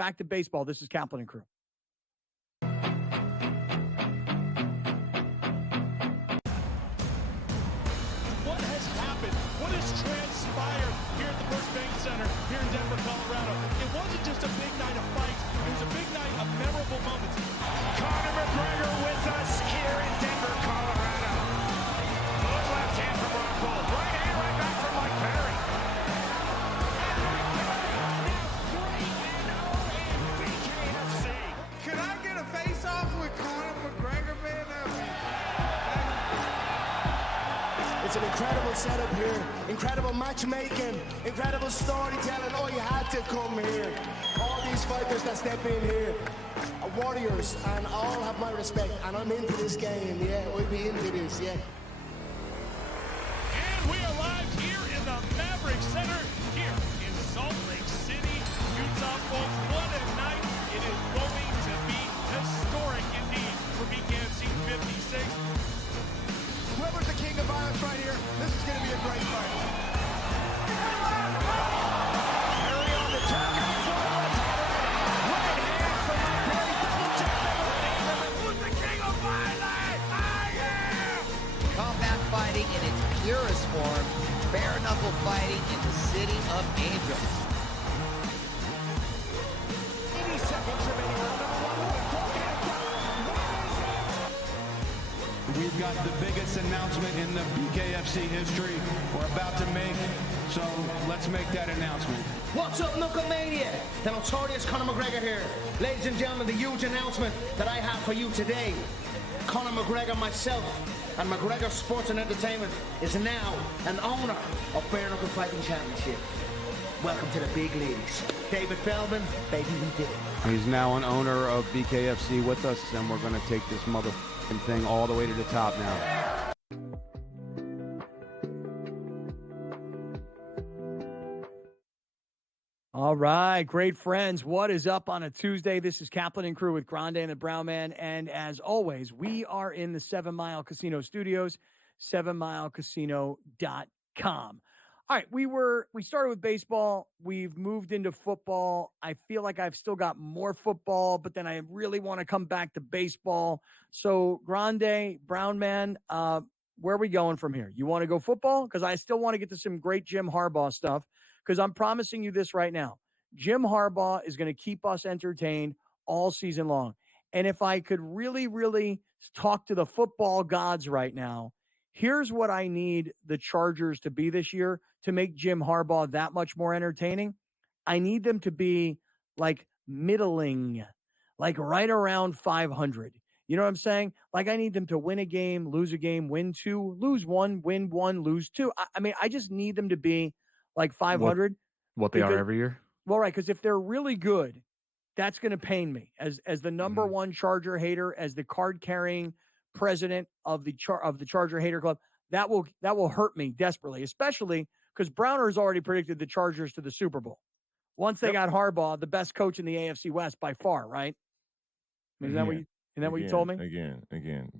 back to baseball. This is Kaplan and Crew. What has happened? What has transpired here at the First Bank Center here in Denver, Colorado? It wasn't just a big night of fights. It was a big night of memorable moments. Conor McGregor with us here in Denver, Colorado. Good left hand from Rockhold. Right hand right back from Mike Perry. Now 3-0 in BKFC. Can I get a face-off with Conor McGregor, man? It's an incredible setup here, incredible matchmaking, incredible storytelling. Oh, you had to come here. All these fighters that step in here are warriors, and all have my respect. And I'm into this game, yeah. I'll be into this, yeah. And we are live here in the Maverick Center here in Salt Lake City, Utah, folks. What a night. It is going to be historic indeed for BKFC 56. Whoever's the king of violence right here, this is going to be a great fight. Perry on the target. Right hand from Mike Perry. Double check. Who's the king of violence? I am! Combat fighting in its purest form, bare knuckle fighting in the city of angels. 80 seconds remaining. We've got the biggest announcement in the BKFC history we're about to make, so let's make that announcement. What's up, Knucklemania? The notorious Conor McGregor here. Ladies and gentlemen, the huge announcement that I have for you today. Conor McGregor, myself, and McGregor Sports and Entertainment is now an owner of Bare Knuckle Fighting Championship. Welcome to the big leagues. David Feldman, baby, we did it. He's now an owner of BKFC with us, and we're going to take this motherfucking thing all the way to the top now. All right, great friends. What is up on a Tuesday? This is Kaplan and Crew with Grande and the Brown Man. And as always, we are in the 7 Mile Casino Studios, 7milecasino.com. All right, we started with baseball. We've moved into football. I feel like I've still got more football, but then I really want to come back to baseball. So, Grande, Brown Man, where are we going from here? You want to go football? Because I still want to get to some great Jim Harbaugh stuff, because I'm promising you this right now. Jim Harbaugh is going to keep us entertained all season long. And if I could really, really talk to the football gods right now, here's what I need the Chargers to be this year to make Jim Harbaugh that much more entertaining. I need them to be like middling, like right around 500. You know what I'm saying? Like I need them to win a game, lose a game, win two, lose one, win one, lose two. I mean, I just need them to be like 500. What they are every year? Well, right, because if they're really good, that's going to pain me as the number one Charger hater, as the card-carrying president of the Charger Hater Club. That will hurt me desperately, especially because Browner has already predicted the Chargers to the Super Bowl. Once they got Harbaugh, the best coach in the AFC West by far, right? I mean, is that what you told me? Again.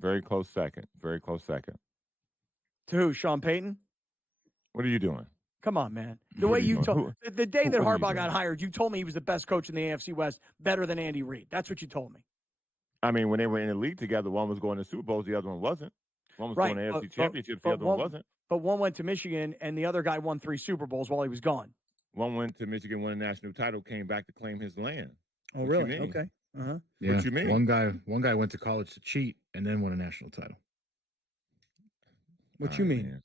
Very close second. Very close second. To who? Sean Payton? What are you doing? Come on, man. The way you told the day that Harbaugh got hired, you told me he was the best coach in the AFC West, better than Andy Reid. That's what you told me. I mean, when they were in the league together, one was going to Super Bowls, the other one wasn't. One was going to AFC Championships, the other one wasn't. But one went to Michigan, and the other guy won 3 Super Bowls while he was gone. One went to Michigan, won a national title, came back to claim his land. Oh, really? Okay. Uh-huh. Yeah. What you mean? One guy went to college to cheat and then won a national title. What you mean? Man.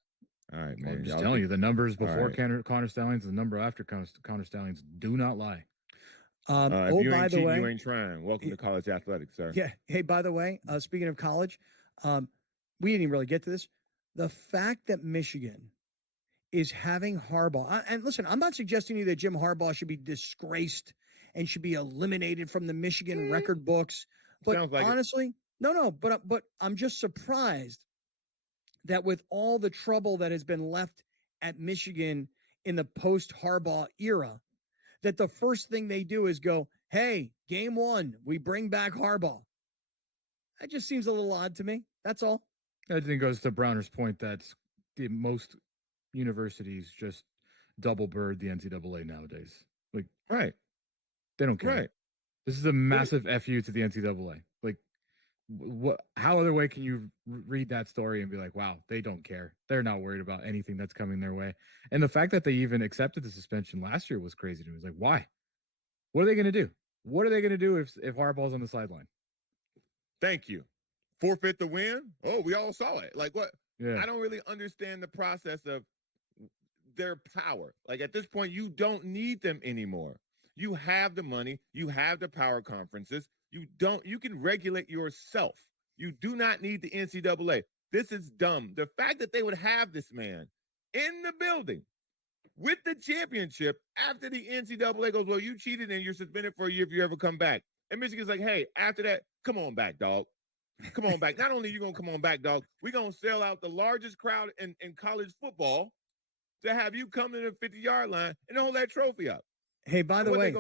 All right, man. Well, I'm just telling you, the numbers before Connor Stalions, the number after Connor Stalions do not lie. If you ain't cheating, you ain't trying. Welcome to college athletics, sir. Yeah. Hey, by the way, speaking of college, we didn't even really get to this. The fact that Michigan is having Harbaugh, and listen, I'm not suggesting to you that Jim Harbaugh should be disgraced and should be eliminated from the Michigan record books. But like honestly, but I'm just surprised that with all the trouble that has been left at Michigan in the post-Harbaugh era, that the first thing they do is go, hey, game 1, we bring back Harbaugh. That just seems a little odd to me. That's all. I think it goes to Browner's point that most universities just double bird the NCAA nowadays. Like, right. They don't care. Right. This is a massive FU to the NCAA. Like, what? How other way can you read that story and be like, wow, they don't care. They're not worried about anything that's coming their way. And the fact that they even accepted the suspension last year was crazy to me. It's like, why? What are they going to do? What are they going to do if Harbaugh's on the sideline? Thank you. Forfeit the win? Oh, we all saw it. Like, what? Yeah. I don't really understand the process of their power. Like, at this point, you don't need them anymore. You have the money. You have the power conferences. You can regulate yourself. You do not need the NCAA. This is dumb. The fact that they would have this man in the building with the championship after the NCAA goes, well, you cheated and you're suspended for a year if you ever come back. And Michigan's like, hey, after that, come on back, dog. Come on back. Not only are you going to come on back, dog, we're going to sell out the largest crowd in college football to have you come to the 50-yard line and hold that trophy up. Hey, by the way,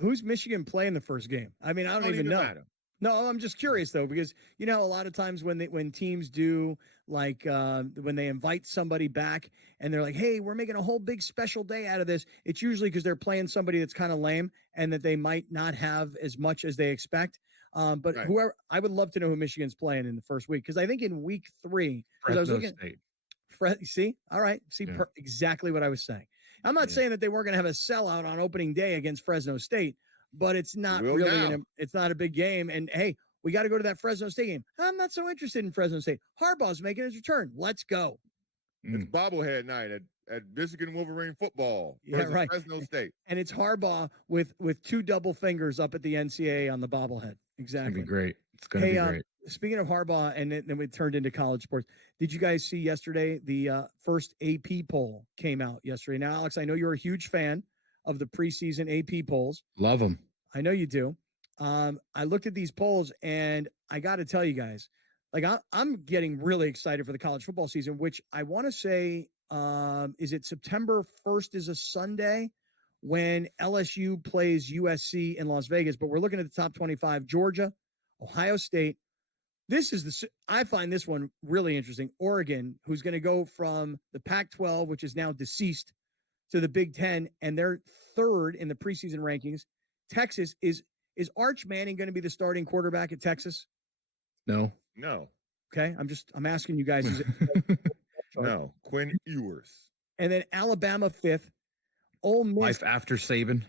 who's Michigan playing the first game? I mean, I don't even know. Matter. No, I'm just curious though, because a lot of times when teams do like when they invite somebody back and they're like, hey, we're making a whole big special day out of this, it's usually because they're playing somebody that's kind of lame and that they might not have as much as they expect. But right. Whoever, I would love to know who Michigan's playing in the first week, because I think in week 3, because I was looking. State. See, all right, exactly what I was saying. I'm not saying that they weren't going to have a sellout on opening day against Fresno State, but it's not it's not a big game. And hey, we got to go to that Fresno State game. I'm not so interested in Fresno State. Harbaugh's making his return. Let's go. It's bobblehead night at Michigan Wolverine football. Right. Fresno State. And it's Harbaugh with 2 double fingers up at the NCAA on the bobblehead. Exactly. It's going to be great. It's going to be great. Speaking of Harbaugh, and then we turned into college sports. Did you guys see yesterday the first AP poll came out yesterday? Now, Alex, I know you're a huge fan of the preseason AP polls. Love them. I know you do. I looked at these polls, and I got to tell you guys, like I'm getting really excited for the college football season, which I want to say, is it September 1st is a Sunday when LSU plays USC in Las Vegas, but we're looking at the top 25, Georgia, Ohio State. I find this one really interesting. Oregon, who's going to go from the Pac-12, which is now deceased, to the Big Ten, and they're 3rd in the preseason rankings. Texas, is Arch Manning going to be the starting quarterback at Texas? No. Okay, I'm asking you guys. No, Quinn Ewers. And then Alabama 5th. Ole Miss. Life after Saban.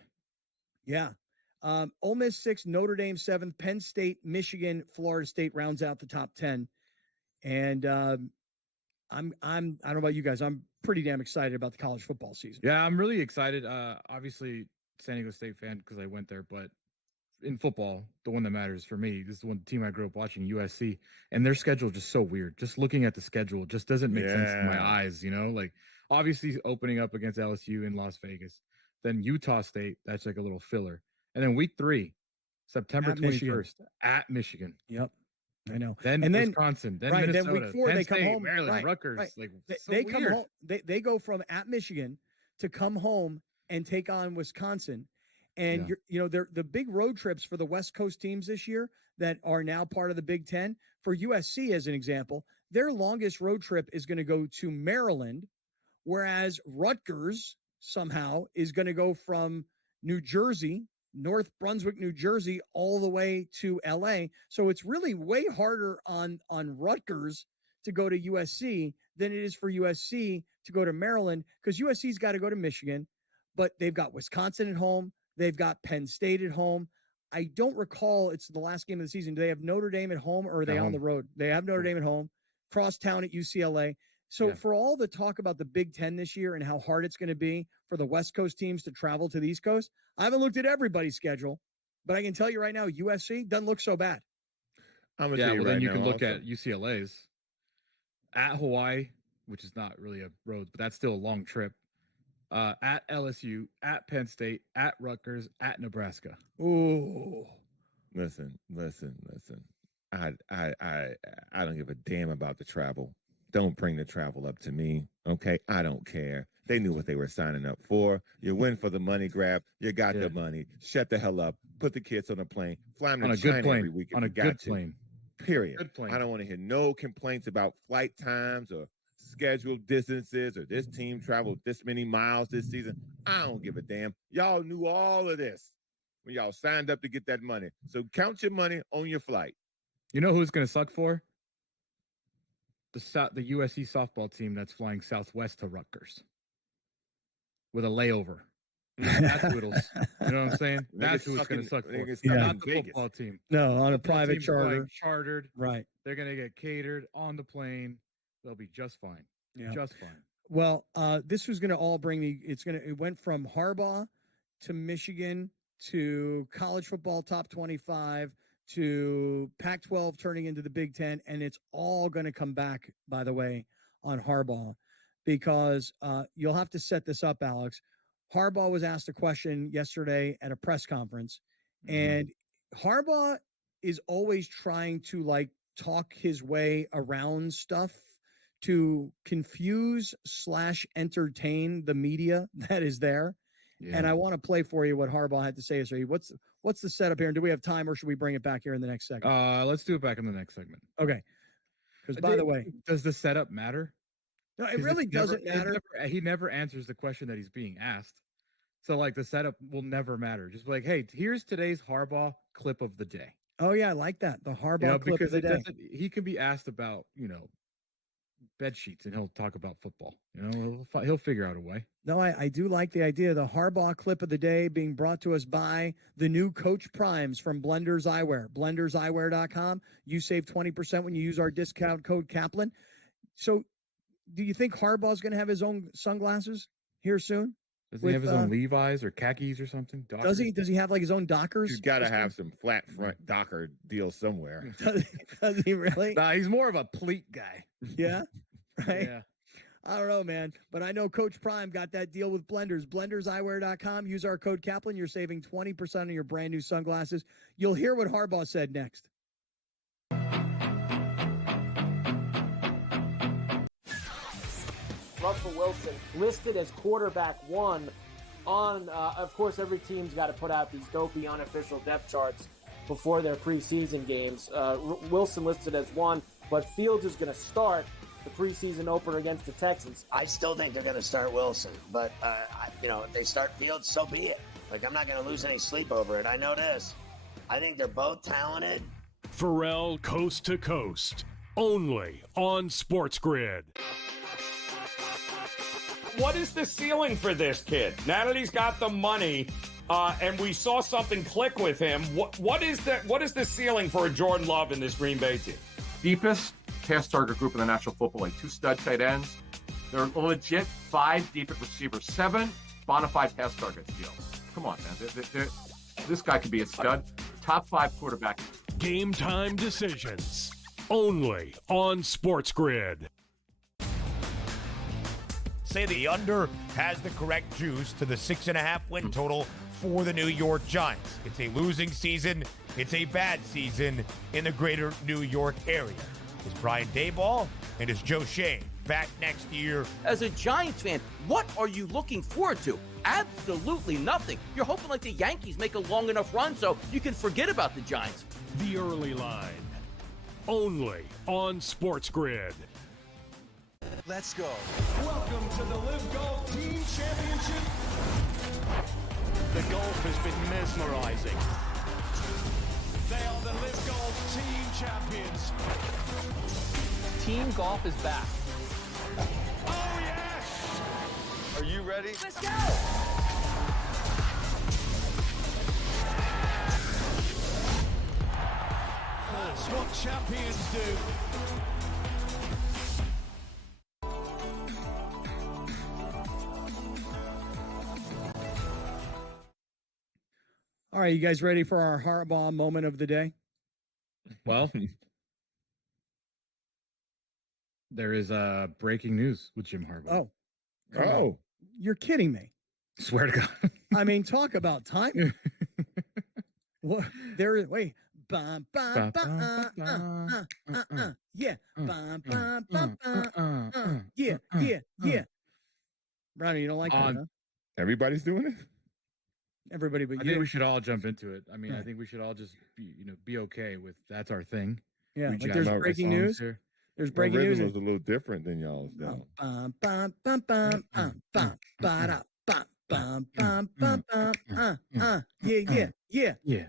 Yeah. Ole Miss 6th, Notre Dame 7th, Penn State, Michigan, Florida State rounds out the top 10. And I don't know about you guys. I'm pretty damn excited about the college football season. Yeah, I'm really excited. Obviously, San Diego State fan because I went there, but in football, the one that matters for me, this is the one team I grew up watching, USC, and their schedule is just so weird. Just looking at the schedule just doesn't make sense to my eyes, Like, obviously, opening up against LSU in Las Vegas, then Utah State, that's like a little filler. And then week 3, September 21st, at Michigan. Yep, I know. Then Wisconsin, then Minnesota, then week 4 Penn they State, come home. Maryland, Rutgers. Like, they come home. They go from at Michigan to come home and take on Wisconsin. And they're the big road trips for the West Coast teams this year that are now part of the Big Ten. For USC, as an example, their longest road trip is going to go to Maryland, whereas Rutgers somehow is going to go from New Jersey, North Brunswick, New Jersey, all the way to LA. So it's really way harder on Rutgers to go to USC than it is for USC to go to Maryland, because USC's got to go to Michigan, but they've got Wisconsin at home. They've got Penn State at home. I don't recall, it's the last game of the season. Do they have Notre Dame at home, or are they on the road? They have Notre Dame at home, crosstown at UCLA. So for all the talk about the Big Ten this year and how hard it's going to be for the West Coast teams to travel to the East Coast, I haven't looked at everybody's schedule, but I can tell you right now, USC doesn't look so bad. Then you can look at UCLA's at Hawaii, which is not really a road, but that's still a long trip. At LSU, at Penn State, at Rutgers, at Nebraska. Ooh. Listen. I don't give a damn about the travel. Don't bring the travel up to me, okay? I don't care. They knew what they were signing up for. You win for the money grab. You got the money. Shut the hell up. Put the kids on a plane. Fly them to China every week if you got to. Plane. Period. Good plane. I don't want to hear no complaints about flight times or scheduled distances or this team traveled this many miles this season. I don't give a damn. Y'all knew all of this. when y'all signed up to get that money. So count your money on your flight. You know who's going to suck for? The USC softball team that's flying Southwest to Rutgers with a layover. That's who it'll. You know what I'm saying? That's who it's going to suck for. Not the football team. No, on a private charter. Chartered. Right. They're going to get catered on the plane. They'll be just fine. Yeah. Just fine. Well, this was going to all bring me. It went from Harbaugh to Michigan to college football top 25 to Pac-12 turning into the Big Ten, and it's all going to come back, by the way, on Harbaugh, because you'll have to set this up, Alex. Harbaugh was asked a question yesterday at a press conference, and Harbaugh is always trying to talk his way around stuff to confuse / entertain the media that is there. Yeah. And I want to play for you what Harbaugh had to say yesterday. What's the setup here? And do we have time, or should we bring it back here in the next segment? Let's do it back in the next segment. Okay. Because by the way, does the setup matter? No, it really doesn't matter. He never answers the question that he's being asked. So the setup will never matter. Just be like, hey, here's today's Harbaugh clip of the day. Oh yeah, I like that. The Harbaugh clip of the day. He can be asked about, bed sheets, and he'll talk about football. He'll figure out a way. No, I do like the idea. The Harbaugh clip of the day being brought to us by the new Coach Primes from Blenders Eyewear. BlendersEyewear.com. You save 20% when you use our discount code Kaplan. So do you think Harbaugh's going to have his own sunglasses here soon? Does he have his own Levi's or khakis or something? Dockers? Does he? Does he have his own Dockers? He's got to have some flat front Docker deal somewhere. Does he really? Nah, he's more of a pleat guy. Yeah, right? Yeah. I don't know, man. But I know Coach Prime got that deal with Blenders. BlendersEyewear.com. Use our code Kaplan. You're saving 20% on your brand new sunglasses. You'll hear what Harbaugh said next. Russell Wilson listed as quarterback 1 on, of course, every team's got to put out these dopey unofficial depth charts before their preseason games. Wilson listed as 1, but Fields is going to start the preseason opener against the Texans. I still think they're going to start Wilson, but, if they start Fields, so be it. I'm not going to lose any sleep over it. I know this. I think they're both talented. Pharrell Coast to Coast, only on SportsGrid. What is the ceiling for this kid? Now that he's got the money, and we saw something click with him, what is the ceiling for a Jordan Love in this Green Bay team? Deepest pass target group in the National Football League. 2 stud tight ends. They're legit 5 deep at receiver, 7 bona fide pass targets. Come on, man. This guy could be a stud. Top 5 quarterback. Game time decisions, only on SportsGrid. Say the under has the correct juice to the 6.5 win total for the New York Giants. It's a losing season. It's a bad season in the greater New York area. Is Brian Daboll and is Joe Shane back next year? As a Giants fan, what are you looking forward to? Absolutely nothing. You're hoping the Yankees make a long enough run so you can forget about the Giants. The early line, only on SportsGrid. Let's go. Welcome to the Live Golf Team Championship. The golf has been mesmerizing. They are the Live Golf Team Champions. Team golf is back. Oh, yes! Are you ready? Let's go! That's what champions do. All right, you guys ready for our Harbaugh moment of the day? Well, there is breaking news with Jim Harbaugh. Oh, you're kidding me! Swear to God. I mean, talk about timing. What? There is wait. Bum, bum, bum, yeah. Bum, bum, bum, yeah. Brownie, you don't like that, huh? Everybody's doing it? Everybody but I think we should all jump into it. I mean, I think we should all just be okay with that's our thing. Yeah, there's breaking news. Here. There's breaking news. Rhythm was a little different than y'all's, though. Bum, bum, bum, bum, yeah. Yeah.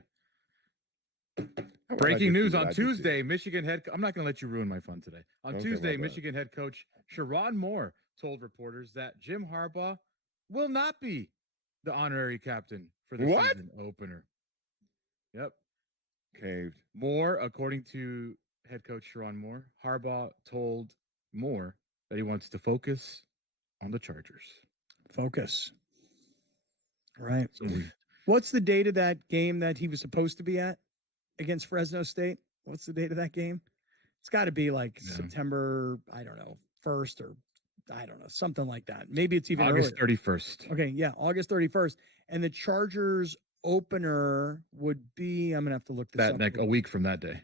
Breaking news on Tuesday, Michigan head. I'm not going to let you ruin my fun today. On Tuesday, Michigan head coach Sharon Moore told reporters that Jim Harbaugh will not be the honorary captain for the season opener. Yep. Caved. Moore, according to head coach Sharon Moore, Harbaugh told Moore that he wants to focus on the Chargers. Focus. Right. So what's the date of that game that he was supposed to be at against Fresno State? What's the date of that game? It's got to be like September, I don't know, 1st or I don't know, something like that. Maybe it's even August earlier. 31st. Okay, yeah, August 31st. And the Chargers opener would be, I'm going to have to look this up. Like a week from that day.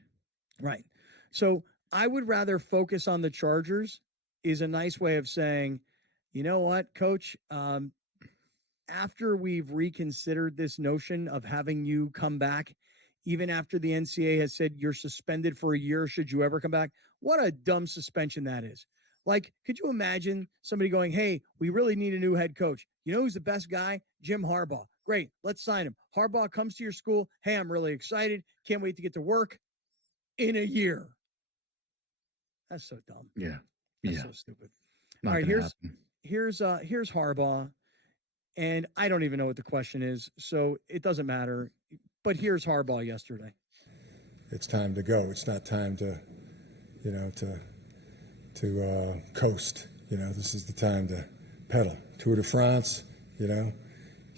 Right. So I would rather focus on the Chargers is a nice way of saying, you know what, coach, after we've reconsidered this notion of having you come back, even after the NCAA has said you're suspended for a year, should you ever come back? What a dumb suspension that is. Like, could you imagine somebody going, hey, we really need a new head coach. You know who's the best guy? Jim Harbaugh. Great, let's sign him. Harbaugh comes to your school. Hey, I'm really excited. Can't wait to get to work in a year. That's so dumb. Yeah. That's so stupid. All right, here's Harbaugh. And I don't even know what the question is, so it doesn't matter. But here's Harbaugh yesterday. It's time to go. It's not time to coast. This is the time to pedal. Tour de France, you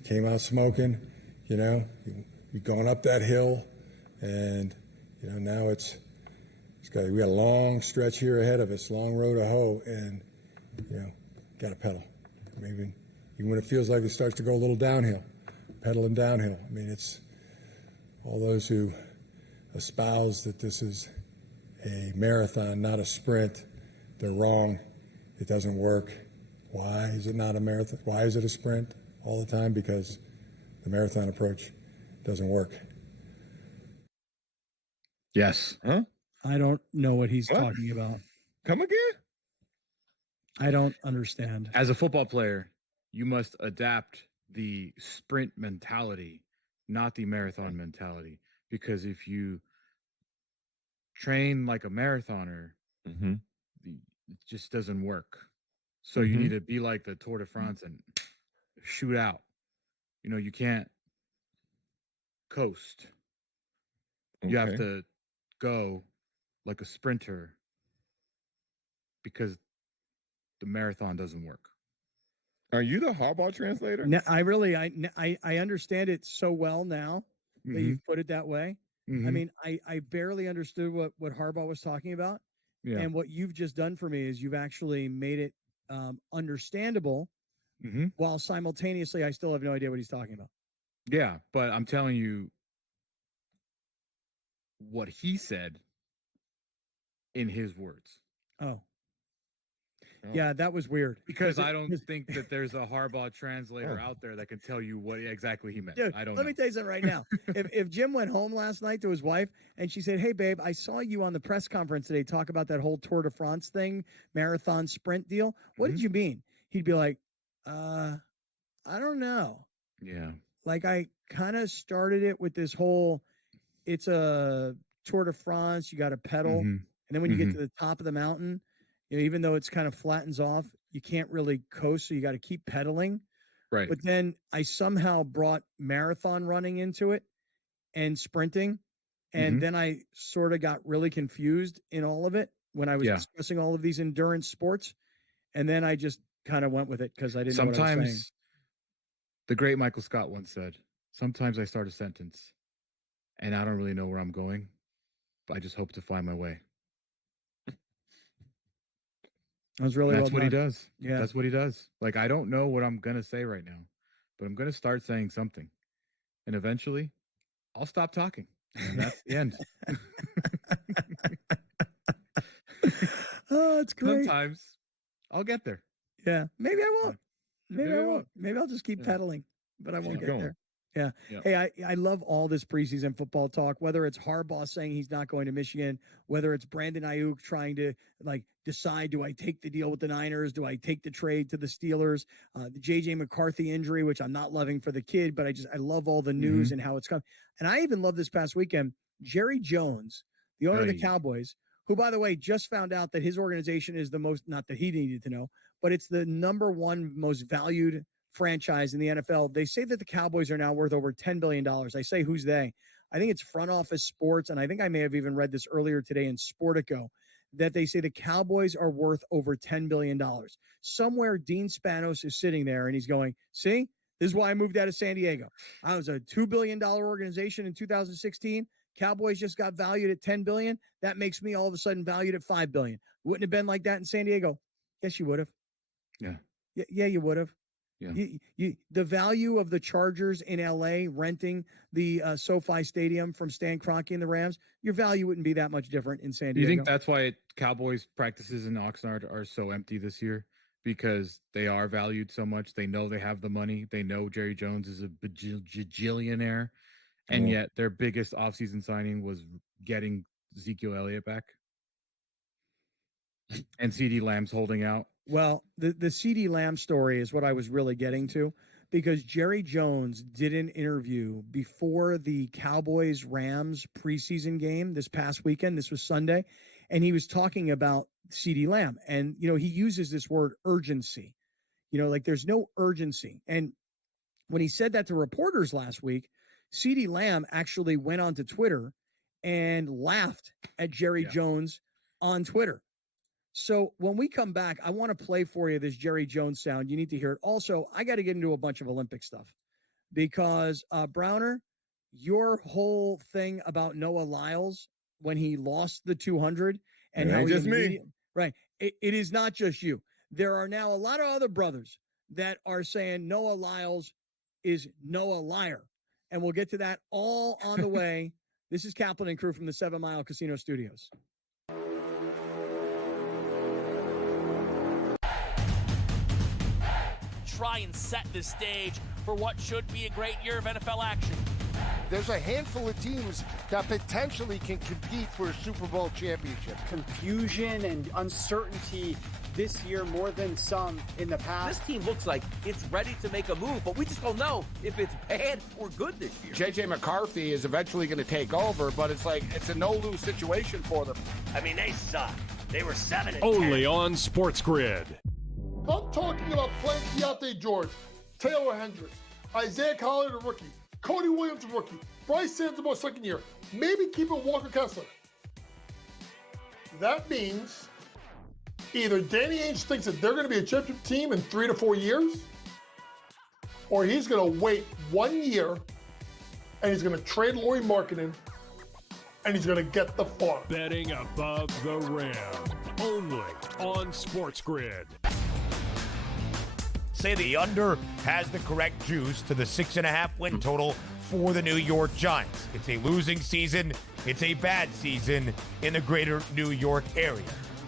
came out smoking, you're going up that hill, and, now we got a long stretch here ahead of us, long road to hoe, and, got to pedal. Maybe even when it feels like it starts to go a little downhill, pedaling downhill. I mean, it's all those who espouse that this is a marathon, not a sprint. They're wrong. It doesn't work. Why is it not a marathon? Why is it a sprint all the time? Because the marathon approach doesn't work. Yes. Huh? I don't know what he's talking about. Come again? I don't understand. As a football player, you must adapt the sprint mentality, not the marathon mentality. Because if you train like a marathoner, it just doesn't work. So you need to be like the Tour de France and shoot out. You can't coast. You have to go like a sprinter because the marathon doesn't work. Are you the Harbaugh translator? No, I understand it so well now that you've put it that way. I mean, I barely understood what Harbaugh was talking about. Yeah. And what you've just done for me is you've actually made it understandable while simultaneously I still have no idea what he's talking about. Yeah, but I'm telling you what he said in his words. Oh. Yeah, that was weird. Because I don't think that there's a Harbaugh translator out there that can tell you what exactly he meant. Dude, I don't let know. me tell you something right now. If Jim went home last night to his wife and she said, hey, babe, I saw you on the press conference today talk about that whole Tour de France thing, marathon sprint deal. What did you mean? He'd be like, I don't know. Yeah. Like I kind of started it with this whole, it's a Tour de France, you got to pedal. And then when you get to the top of the mountain, even though it's kind of flattens off, you can't really coast, so you got to keep pedaling. Right. But then I somehow brought marathon running into it and sprinting. And then I sort of got really confused in all of it when I was discussing all of these endurance sports. And then I just kind of went with it because I didn't know what I was saying. The great Michael Scott once said, sometimes I start a sentence and I don't really know where I'm going, but I just hope to find my way. That's really That's what he does. Yeah. That's what he does. Like, I don't know what I'm going to say right now, but I'm going to start saying something. And eventually, I'll stop talking. And that's the end. Oh, it's great. Sometimes I'll get there. Yeah. Maybe I won't. Maybe I won't. Maybe I'll just keep pedaling, but I won't Keep get going. there. Yeah. Yep. Hey, I love all this preseason football talk, whether it's Harbaugh saying he's not going to Michigan, whether it's Brandon Ayuk trying to decide, do I take the deal with the Niners? Do I take the trade to the Steelers? The JJ McCarthy injury, which I'm not loving for the kid, but I love all the news and how it's come. And I even love this past weekend, Jerry Jones, the owner of the Cowboys, who, by the way, just found out that his organization is the most, not that he needed to know, but it's the number one most valued franchise in the NFL. They say that the Cowboys are now worth over $10 billion. I say, who's they? I think it's Front Office Sports, and I think I may have even read this earlier today in Sportico, that they say the Cowboys are worth over $10 billion. Somewhere Dean Spanos is sitting there, and he's going, see, this is why I moved out of San Diego. I was a $2 billion organization in 2016. Cowboys just got valued at $10 billion. That makes me all of a sudden valued at $5 billion. Wouldn't have been like that in San Diego. Yes, you would have. Yeah. Yeah, you would have. Yeah. The value of the Chargers in LA renting the SoFi Stadium from Stan Kroenke and the Rams, your value wouldn't be that much different in San Diego. You think that's why Cowboys practices in Oxnard are so empty this year? Because they are valued so much. They know they have the money. They know Jerry Jones is a bajillionaire. And yet their biggest offseason signing was getting Ezekiel Elliott back. And CeeDee Lamb's holding out. Well, the CeeDee Lamb story is what I was really getting to, because Jerry Jones did an interview before the Cowboys-Rams preseason game this past weekend. This was Sunday. And he was talking about CeeDee Lamb. And, he uses this word urgency. There's no urgency. And when he said that to reporters last week, CeeDee Lamb actually went onto Twitter and laughed at Jerry Jones on Twitter. So when we come back, I want to play for you this Jerry Jones sound. You need to hear it. Also, I got to get into a bunch of Olympic stuff because, Browner, your whole thing about Noah Lyles when he lost the 200 and how just me. Right. It is not just you. There are now a lot of other brothers that are saying Noah Lyles is Noah Liar. And we'll get to that all on the way. This is Kaplan and Crew from the 7 Mile Casino Studios. Try and set the stage for what should be a great year of NFL action. There's a handful of teams that potentially can compete for a Super Bowl championship. Confusion and uncertainty this year more than some in the past. This team looks like it's ready to make a move, but we just don't know if it's bad or good this year. JJ McCarthy is eventually going to take over, but it's a no-lose situation for them. I mean, they suck. They were 7-10. Only on SportsGrid. I'm talking about playing Keontae George, Taylor Hendricks, Isaiah Collier, the rookie, Cody Williams, the rookie, Bryce Sansamore, second year, maybe keeping Walker Kessler. That means either Danny Ainge thinks that they're going to be a championship team in 3 to 4 years, or he's going to wait 1 year and he's going to trade Lauri Markkanen and he's going to get the farm. Betting above the rim. Only on SportsGrid. Say the under has the correct juice to the 6.5 win total for the New York Giants. It's a losing season. It's a bad season in the greater New York area.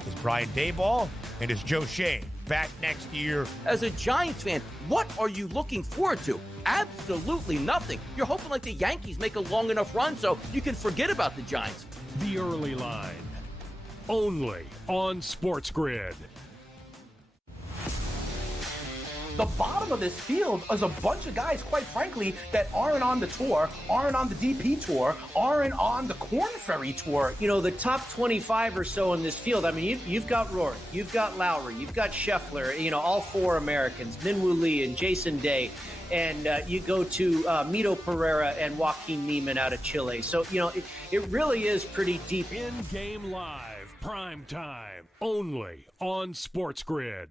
Is Brian Daboll and is Joe Shane back next year? As a Giants fan, what are you looking forward to? Absolutely nothing. You're hoping like the Yankees make a long enough run so you can forget about the Giants. The early line. Only on SportsGrid. The bottom of this field is a bunch of guys, quite frankly, that aren't on the tour, aren't on the DP tour, aren't on the Korn Ferry tour. The top 25 or so in this field, I mean, you've got Rory, you've got Lowry, you've got Scheffler, all 4 Americans, Minwoo Lee and Jason Day, and you go to Mito Pereira and Joaquin Neiman out of Chile. So, it really is pretty deep. In-game live, prime time, only on SportsGrid.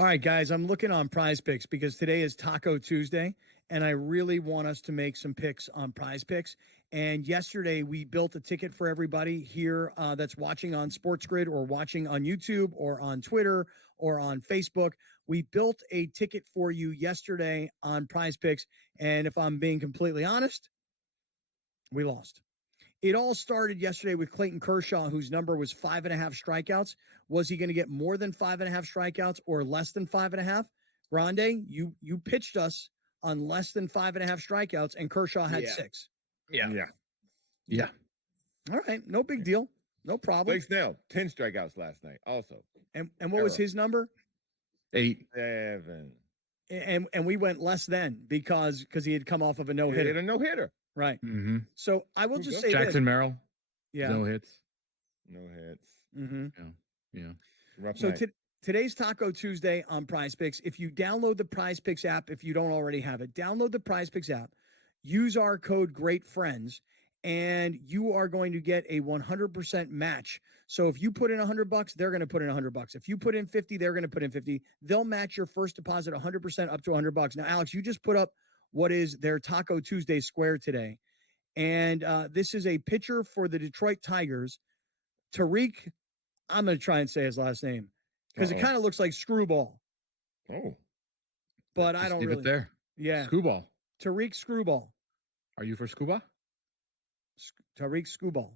All right, guys, I'm looking on Prize Picks because today is Taco Tuesday, and I really want us to make some picks on Prize Picks. And yesterday, we built a ticket for everybody here that's watching on SportsGrid or watching on YouTube or on Twitter or on Facebook. We built a ticket for you yesterday on Prize Picks, and if I'm being completely honest, we lost. It all started yesterday with Clayton Kershaw, whose number was 5.5 strikeouts. Was he going to get more than 5.5 strikeouts or less than 5.5? Grande, you pitched us on less than 5.5 strikeouts, and Kershaw had 6. Yeah. All right, no big deal, no problem. Blake Snell, 10 strikeouts last night, also. And what was his number? 8. 7. And we went less than because he had come off of a no He hitter. hit a no hitter. Right. Mm-hmm. So I will just say Jackson this. Merrill. Yeah. No hits. No hits. Mm-hmm. Yeah. Rough So night. today's Taco Tuesday on Prize Picks. If you download the Prize Picks app, if you don't already have it, download the Prize Picks app. Use our code GreatFriends, and you are going to get a 100% match. So if you put in $100, they're going to put in $100. If you put in 50, they're going to put in 50. They'll match your first deposit 100% up to $100. Now, Alex, you just put up what is their Taco Tuesday square today. And this is a pitcher for the Detroit Tigers, Tariq. I'm going to try and say his last name because it kind of looks like Screwball. Oh. But I don't leave really. it there. Yeah. Screwball. Tariq Screwball. Are you for Scuba? Tariq Screwball.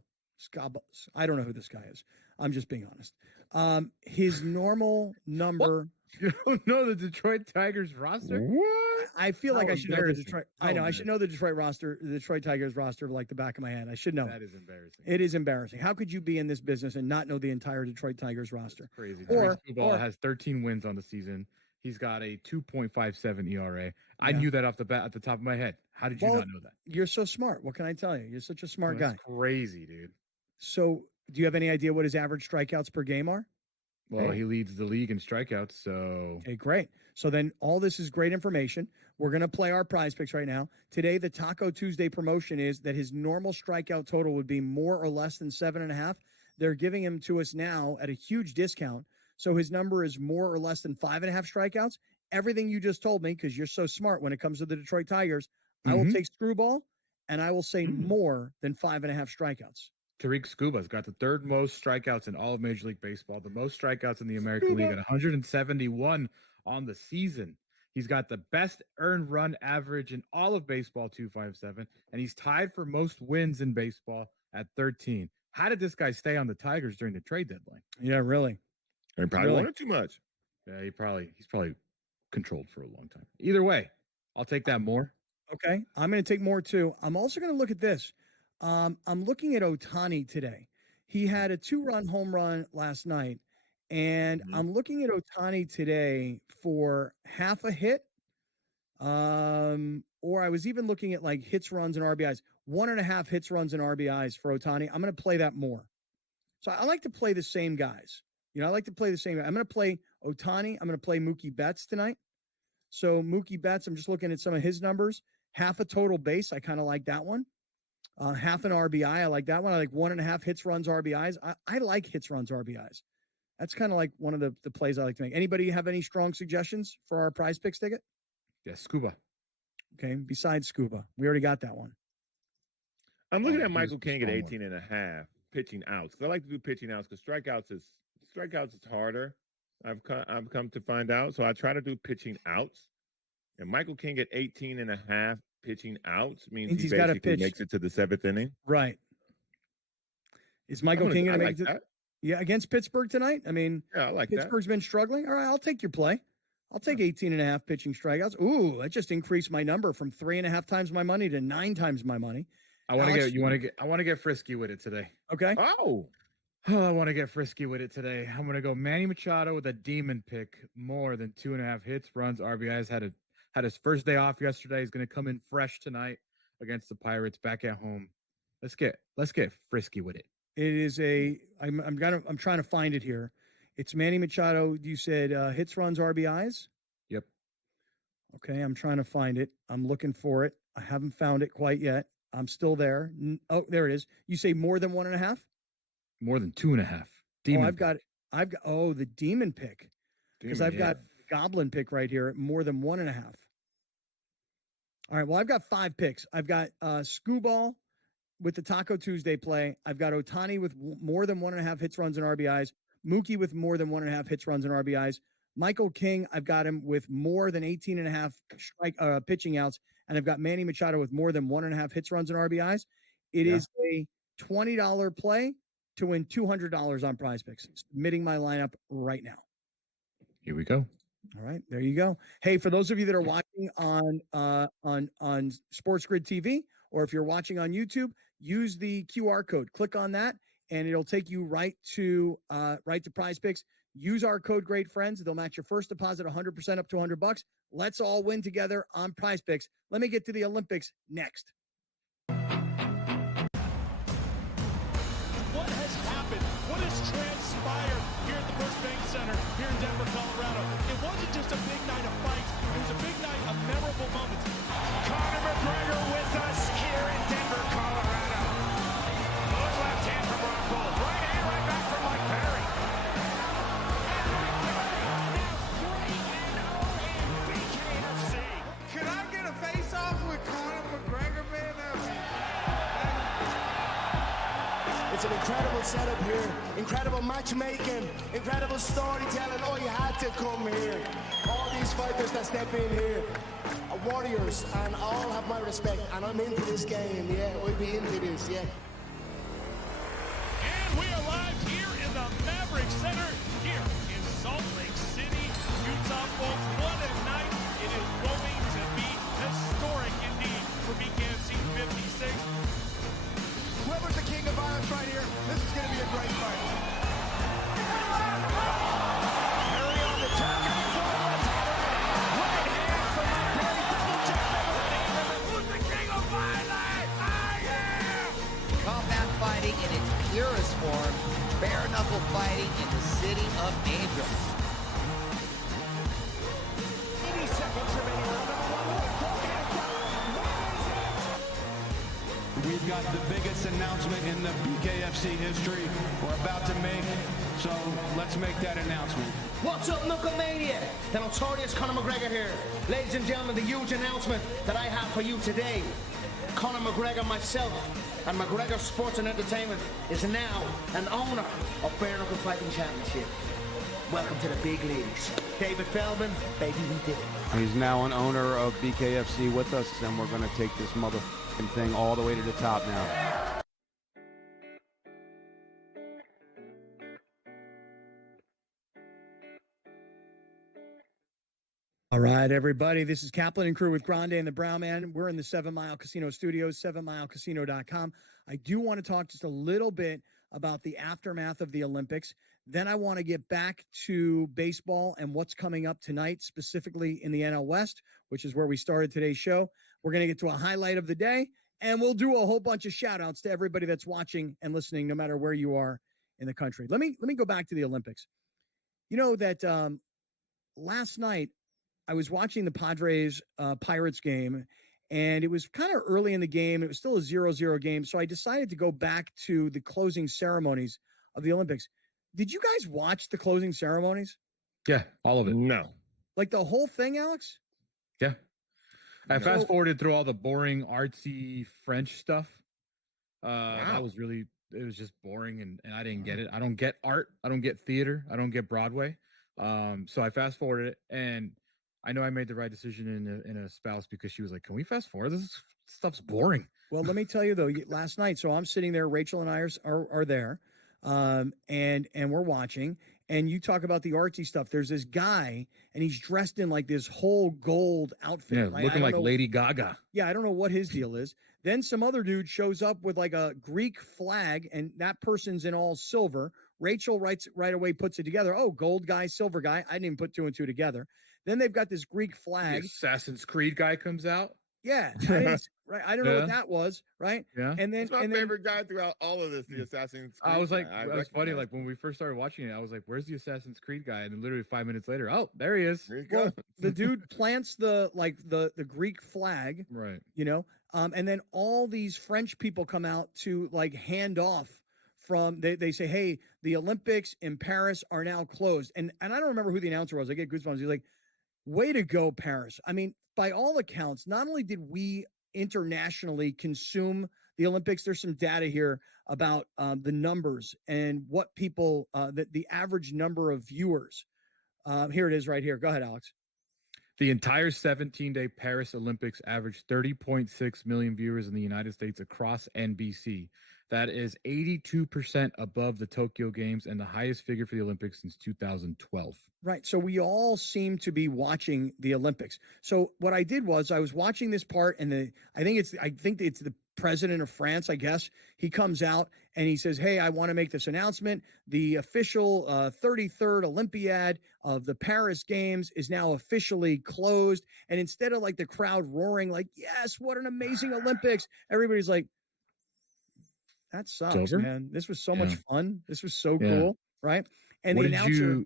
I don't know who this guy is. I'm just being honest. His normal number. You don't know the Detroit Tigers roster? What? I feel like I should know the embarrassing. Detroit. How I know I should know the embarrassing. Detroit Tigers roster like the back of my hand. I should know. That is embarrassing. It is embarrassing. How could you be in this business and not know the entire Detroit Tigers roster? Crazy. Or Screwball has 13 wins on the season. He's got a 2.57 ERA. I Yeah. knew that off the bat at the top of my head. How did you not know that? You're so smart. What can I tell you? You're such a smart guy. That's crazy, dude. So, do you have any idea what his average strikeouts per game are? Well, he leads the league in strikeouts, so Okay, great. So then all this is great information. We're going to play our Prize Picks right now. Today, the Taco Tuesday promotion is that his normal strikeout total would be more or less than 7.5. They're giving him to us now at a huge discount. So his number is more or less than 5.5 strikeouts. Everything you just told me, because you're so smart when it comes to the Detroit Tigers, I will take Screwball, and I will say more than 5.5 strikeouts. Tariq Scuba's got the third most strikeouts in all of Major League Baseball, the most strikeouts in the American League at 171 on the season. He's got the best earned run average in all of baseball, 257, and he's tied for most wins in baseball at 13. How did this guy stay on the Tigers during the trade deadline? Yeah, really. He probably wanted too much. Yeah, he's probably controlled for a long time. Either way, I'll take that more. Okay, I'm going to take more too. I'm also going to look at this. I'm looking at Ohtani today. He had a 2-run home run last night, and I'm looking at Ohtani today for half a hit. Or I was even looking at like hits, runs, and RBIs. 1.5 hits, runs, and RBIs for Ohtani. I'm going to play that more. So I like to play the same guys. I like to play the same. I'm going to play Ohtani. I'm going to play Mookie Betts tonight. So Mookie Betts, I'm just looking at some of his numbers. Half a total base. I kind of like that one. Half an RBI. I like that one. I like 1.5 hits, runs, RBIs. I like hits, runs, RBIs. That's kind of like one of the plays I like to make. Anybody have any strong suggestions for our Prize Picks ticket? Yeah, Scuba. Okay, besides Scuba. We already got that one. I'm looking at Michael King at 18.5 pitching outs. I like to do pitching outs because strikeouts is harder. I've come to find out. So I try to do pitching outs. And Michael King at 18.5 pitching outs means he got to basically pitch. makes it to the 7th inning. Right. Is Michael King going to make it? that. Yeah, against Pittsburgh tonight? I mean, Yeah, I like that. Pittsburgh's been struggling. All right, I'll take your play. I'll take 18.5 pitching strikeouts. Ooh, that just increased my number from 3.5 times my money to 9 times my money. I want to get frisky with it today. Okay. Oh, I want to get frisky with it today. I'm going to go Manny Machado with a demon pick, more than 2.5 hits, runs, RBIs. Had his first day off yesterday. He's going to come in fresh tonight against the Pirates back at home. Let's get frisky with it. It is I'm trying to find it here. It's Manny Machado. You said hits, runs, RBIs? Yep. Okay, I'm trying to find it. I'm looking for it. I haven't found it quite yet. I'm still there. Oh, there it is. You say more than 1.5? More than 2.5. Demon. I've got the demon pick. Because I've got Goblin pick right here at more than 1.5. All right, well, I've got 5 picks. I've got Scooball with the Taco Tuesday play. I've got Ohtani with more than 1.5 hits, runs, and RBIs. Mookie with more than 1.5 hits, runs, and RBIs. Michael King, I've got him with more than 18.5 pitching outs. And I've got Manny Machado with more than 1.5 hits, runs, and RBIs. It is a $20 play to win $200 on Prize Picks. Submitting my lineup right now. Here we go. All right, there you go. Hey, for those of you that are watching on SportsGrid TV, or if you're watching on YouTube, use the QR code. Click on that, and it'll take you right to Prize Picks. Use our code Great Friends. They'll match your first deposit 100% up to $100. Let's all win together on Prize Picks. Let me get to the Olympics next. What has happened? What has transpired here at the First Bank Center here in Denver, Colorado? It wasn't just a big night of fights. It was a big night of memorable moments. Conor McGregor with us here in Denver, Colorado. Good left hand from Rockhold. Right hand right back from Mike Perry. Can I get a face-off with Conor McGregor, man? It's an incredible setup here, incredible matchmaking, incredible storytelling. Oh, you had to come here. All these fighters that step in here are warriors, and all have my respect. And I'm into this game, yeah. We'll be into this, yeah. And we are live here in the Maverick Center here in Salt Lake City, Utah, folks. What a night. It is going to be historic indeed for BKFC 56. Whoever's the king of violence right here, this is going to be a great fight. Perry on the top. Right hand from Mike Perry. Double jab. Who's the king of violence? I am! Combat fighting in its purest form. Bare knuckle fighting in the city of angels. 80 seconds remaining. We've got the biggest announcement in the BKFC history we're about to make, so let's make that announcement. What's up, Knucklemania? The notorious Conor McGregor here. Ladies and gentlemen, the huge announcement that I have for you today. Conor McGregor, myself, and McGregor Sports and Entertainment is now an owner of Bare Knuckle Fighting Championship. Welcome to the big leagues. David Feldman, baby, we did it. He's now an owner of BKFC with us, and we're going to take this motherfucking thing all the way to the top now. All right, everybody. This is Kaplan and Crew with Grande and the Brown Man. We're in the 7 Mile Casino Studios, 7milecasino.com. I do want to talk just a little bit about the aftermath of the Olympics. Then I want to get back to baseball and what's coming up tonight, specifically in the NL West, which is where we started today's show. We're going to get to a highlight of the day, and we'll do a whole bunch of shout-outs to everybody that's watching and listening, no matter where you are in the country. Let me go back to the Olympics. You know that last night I was watching the Padres Pirates game, and it was kind of early in the game. It was still a 0-0 game, so I decided to go back to the closing ceremonies of the Olympics. Did you guys watch the closing ceremonies? Yeah, all of it. No. Like the whole thing, Alex? Yeah. I fast forwarded through all the boring, artsy French stuff. That was really, it was just boring, and I didn't get it. I don't get art. I don't get theater. I don't get Broadway. So I fast forwarded it, and I know I made the right decision in a spouse, because she was like, "Can we fast forward? This stuff's boring." Well, let me tell you though, last night, so I'm sitting there, Rachel and I are there, and we're watching, and you talk about the artsy stuff. There's this guy, and he's dressed in like this whole gold outfit. Yeah, looking like Lady Gaga. Yeah, I don't know what his deal is. Then some other dude shows up with like a Greek flag, and that person's in all silver. Rachel right away puts it together. Oh, gold guy, silver guy. I didn't even put two and two together. Then they've got this Greek flag. The Assassin's Creed guy comes out. Yeah, I don't know what that was, right? Yeah, and then it's my favorite guy throughout all of this, the Assassin's Creed. I was like, guy. it was funny. Like when we first started watching it, I was like, "Where's the Assassin's Creed guy?" And then literally 5 minutes later, oh, there he is. There you go. The dude plants the Greek flag, right? You know, and then all these French people come out to like hand off from. They say, "Hey, the Olympics in Paris are now closed," and I don't remember who the announcer was. I get goosebumps. He's like, "Way to go, Paris!" I mean, by all accounts, not only did we internationally consume the Olympics, there's some data here about the numbers and what people, the average number of viewers. Here it is right here. Go ahead, Alex. The entire 17-day Paris Olympics averaged 30.6 million viewers in the United States across NBC. That is 82% above the Tokyo Games and the highest figure for the Olympics since 2012. Right. So we all seem to be watching the Olympics. So what I did was I was watching this part, and I think it's the president of France, I guess. He comes out and he says, "Hey, I want to make this announcement. The official 33rd Olympiad of the Paris Games is now officially closed." And instead of like the crowd roaring like, "Yes, what an amazing Olympics," everybody's like, "That sucks, man. This was so much fun. This was so cool." Right. And What the did announcer,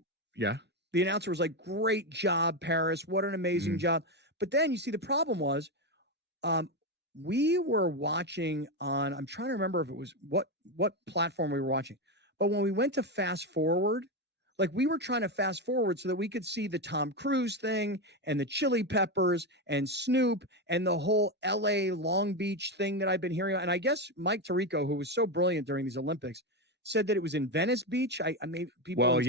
the announcer was like, "Great job, Paris. What an amazing job." But then you see the problem was, we were watching on, I'm trying to remember if it was what platform we were watching. But when we went to fast forward, like we were trying to fast forward so that we could see the Tom Cruise thing and the Chili Peppers and Snoop and the whole LA Long Beach thing that I've been hearing. And I guess Mike Tirico, who was so brilliant during these Olympics, said that it was in Venice Beach. I mean, people.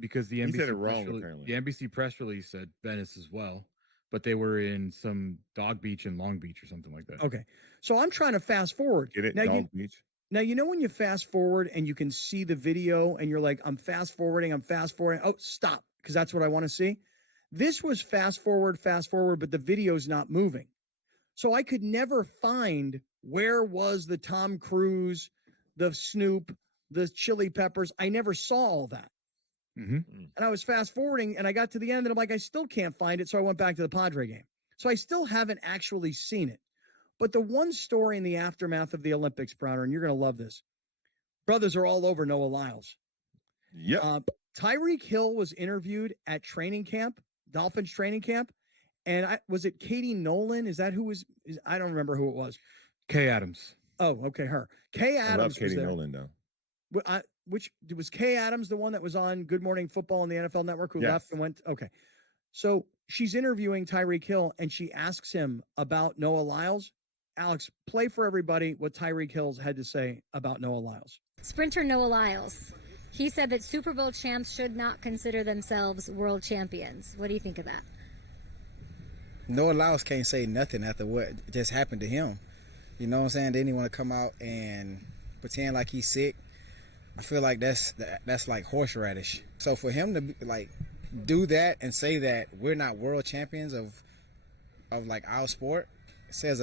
Because the He NBC said it wrong, apparently. The NBC press release said Venice as well, but they were in some Dog Beach in Long Beach or something like that. Okay. So I'm trying to fast forward. Get it? Now, Dog Beach. Now, you know when you fast forward and you can see the video and you're like, I'm fast forwarding. Oh, stop, because that's what I want to see. This was fast forward, but the video's not moving. So I could never find where was the Tom Cruise, the Snoop, the Chili Peppers. I never saw all that. And I was fast forwarding and I got to the end and I'm like, I still can't find it. So I went back to the Padre game. So I still haven't actually seen it. But the one story in the aftermath of the Olympics, Browner, and you're going to love this. Brothers are all over Noah Lyles. Yep. Tyreek Hill was interviewed at training camp, Dolphins training camp. And was it Katie Nolan? Is that who was? I don't remember who it was. Kay Adams. Oh, okay, her. Kay Adams. I love Katie was there. Nolan, though. Which was Kay Adams, the one that was on Good Morning Football on the NFL Network, who left and went? Okay. So she's interviewing Tyreek Hill and she asks him about Noah Lyles. Alex, play for everybody what Tyreek Hill's had to say about Noah Lyles. Sprinter Noah Lyles. He said that Super Bowl champs should not consider themselves world champions. What do you think of that? Noah Lyles can't say nothing after what just happened to him. You know what I'm saying? Then he want to come out and pretend like he's sick. I feel like that's like horseradish. So for him to like do that and say that we're not world champions of like our sport, says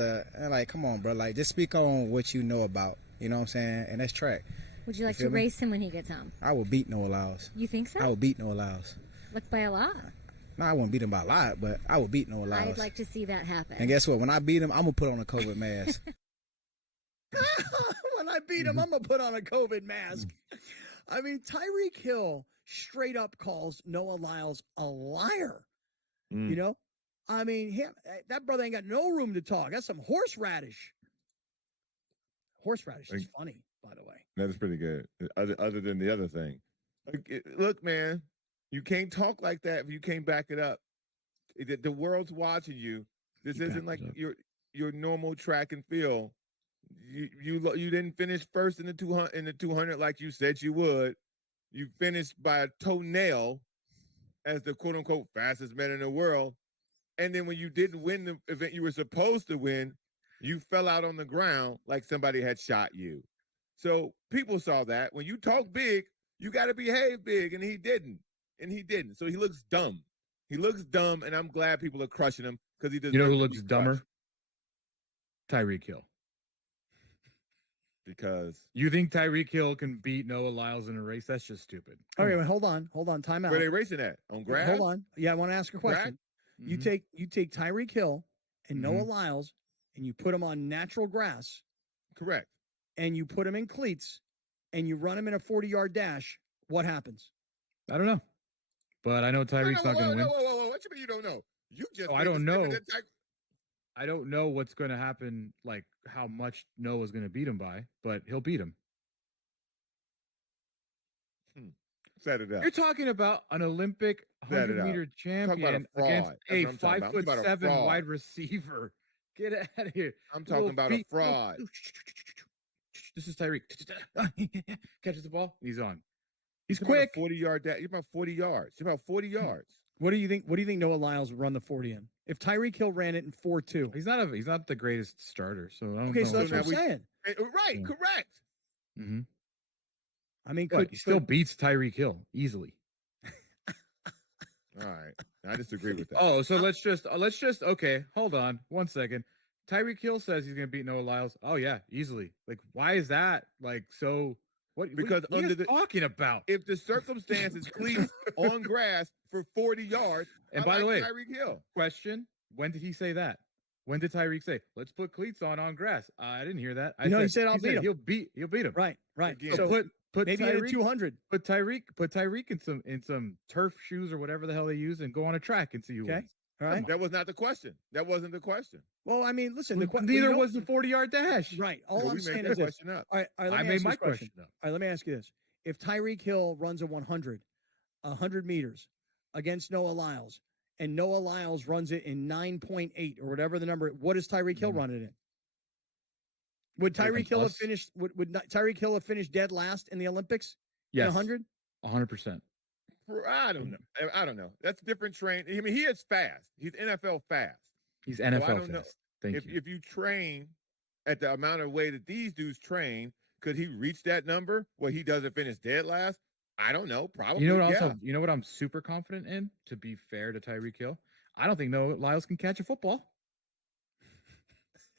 like, come on, bro, like just speak on what you know about, you know what I'm saying? And that's track. Would you like to race him when he gets home? I will beat Noah Lyles. You think so? I will beat Noah Lyles. Like by a lot? No, I wouldn't beat him by a lot, but I will beat Noah Lyles. I'd like to see that happen. And guess what? When I beat him, I'm gonna put on a COVID mask. When I beat him, I'm gonna put on a COVID mask. I mean, Tyreek Hill straight up calls Noah Lyles a liar. You know? I mean, that brother ain't got no room to talk. That's some horseradish. Horseradish is funny, by the way. That is pretty good. Other than the other thing. Look, man, you can't talk like that if you can't back it up. The world's watching you. This isn't like your normal track and field. You didn't finish first in the 200 like you said you would. You finished by a toenail as the quote unquote fastest man in the world. And then when you didn't win the event you were supposed to win, you fell out on the ground like somebody had shot you. So people saw that. When you talk big, you got to behave big, and he didn't. So he looks dumb. And I'm glad people are crushing him because he does. You know who looks dumber? Tyreek Hill. Because you think Tyreek Hill can beat Noah Lyles in a race? That's just stupid. Okay, wait, hold on. Time out. Where are they racing at? On grass? Hold on. Yeah, I want to ask a question. You take Tyreek Hill and Noah Lyles and you put them on natural grass. Correct. And you put them in cleats and you run them in a 40-yard dash. What happens? I don't know. But I know Tyreek's not going to win. Whoa. What you mean you don't know? You just I don't know. I don't know what's going to happen, like how much Noah's going to beat him by, but he'll beat him. Set it up. You're talking about an Olympic 100-meter champion against a 5'7" wide receiver. Get out of here. I'm talking about a fraud. This is Tyreek. Catches the ball. He's on. He's You're quick. 40-yard. You're about 40 yards. You're about 40 yards. What do you think? What do you think Noah Lyles would run the 40 in? If Tyreek Hill ran it in 4.2, he's not the greatest starter. So I don't okay, know. so that's what I'm saying. Right, correct. Mm-hmm. I mean, he still beats Tyreek Hill easily. All right, I disagree with that. Oh, so let's just okay. Hold on, 1 second. Tyreek Hill says he's gonna beat Noah Lyles. Oh yeah, easily. Like, why is that? Like, so what? Because what are you talking about? If the circumstances cleats on grass for 40 yards, And I by the way, Tyreek Hill. Question: when did he say that? When did Tyreek say, "Let's put cleats on grass"? I didn't hear that. He said, "I'll beat him." He'll beat him. Right. Again. So put maybe Tyreek, at a 200. Put Tyreek in some turf shoes or whatever the hell they use, and go on a track and see who wins. All right. That was not the question. That wasn't the question. Well, I mean, listen. Neither was the 40-yard dash. Right. All So I'm we saying made is that this. question up. All right. I made my question up. All right. Let me ask you this: if Tyreek Hill runs a 100 meters against Noah Lyles, and Noah Lyles runs it in 9.8 or whatever the number, what does Tyreek Hill run it in? Would Tyreek Hill have finished? Would Tyreek Hill have finished dead last in the Olympics? Yes, 100. 100%. I don't know. I don't know. That's different train. I mean, he is fast. He's NFL fast. He's NFL I don't fast. know. Thank you. If you train at the amount of way that these dudes train, could he reach that number where he doesn't finish dead last? I don't know. Probably. You know what I'm super confident in, to be fair to Tyreek Hill? I don't think Noah Lyles can catch a football.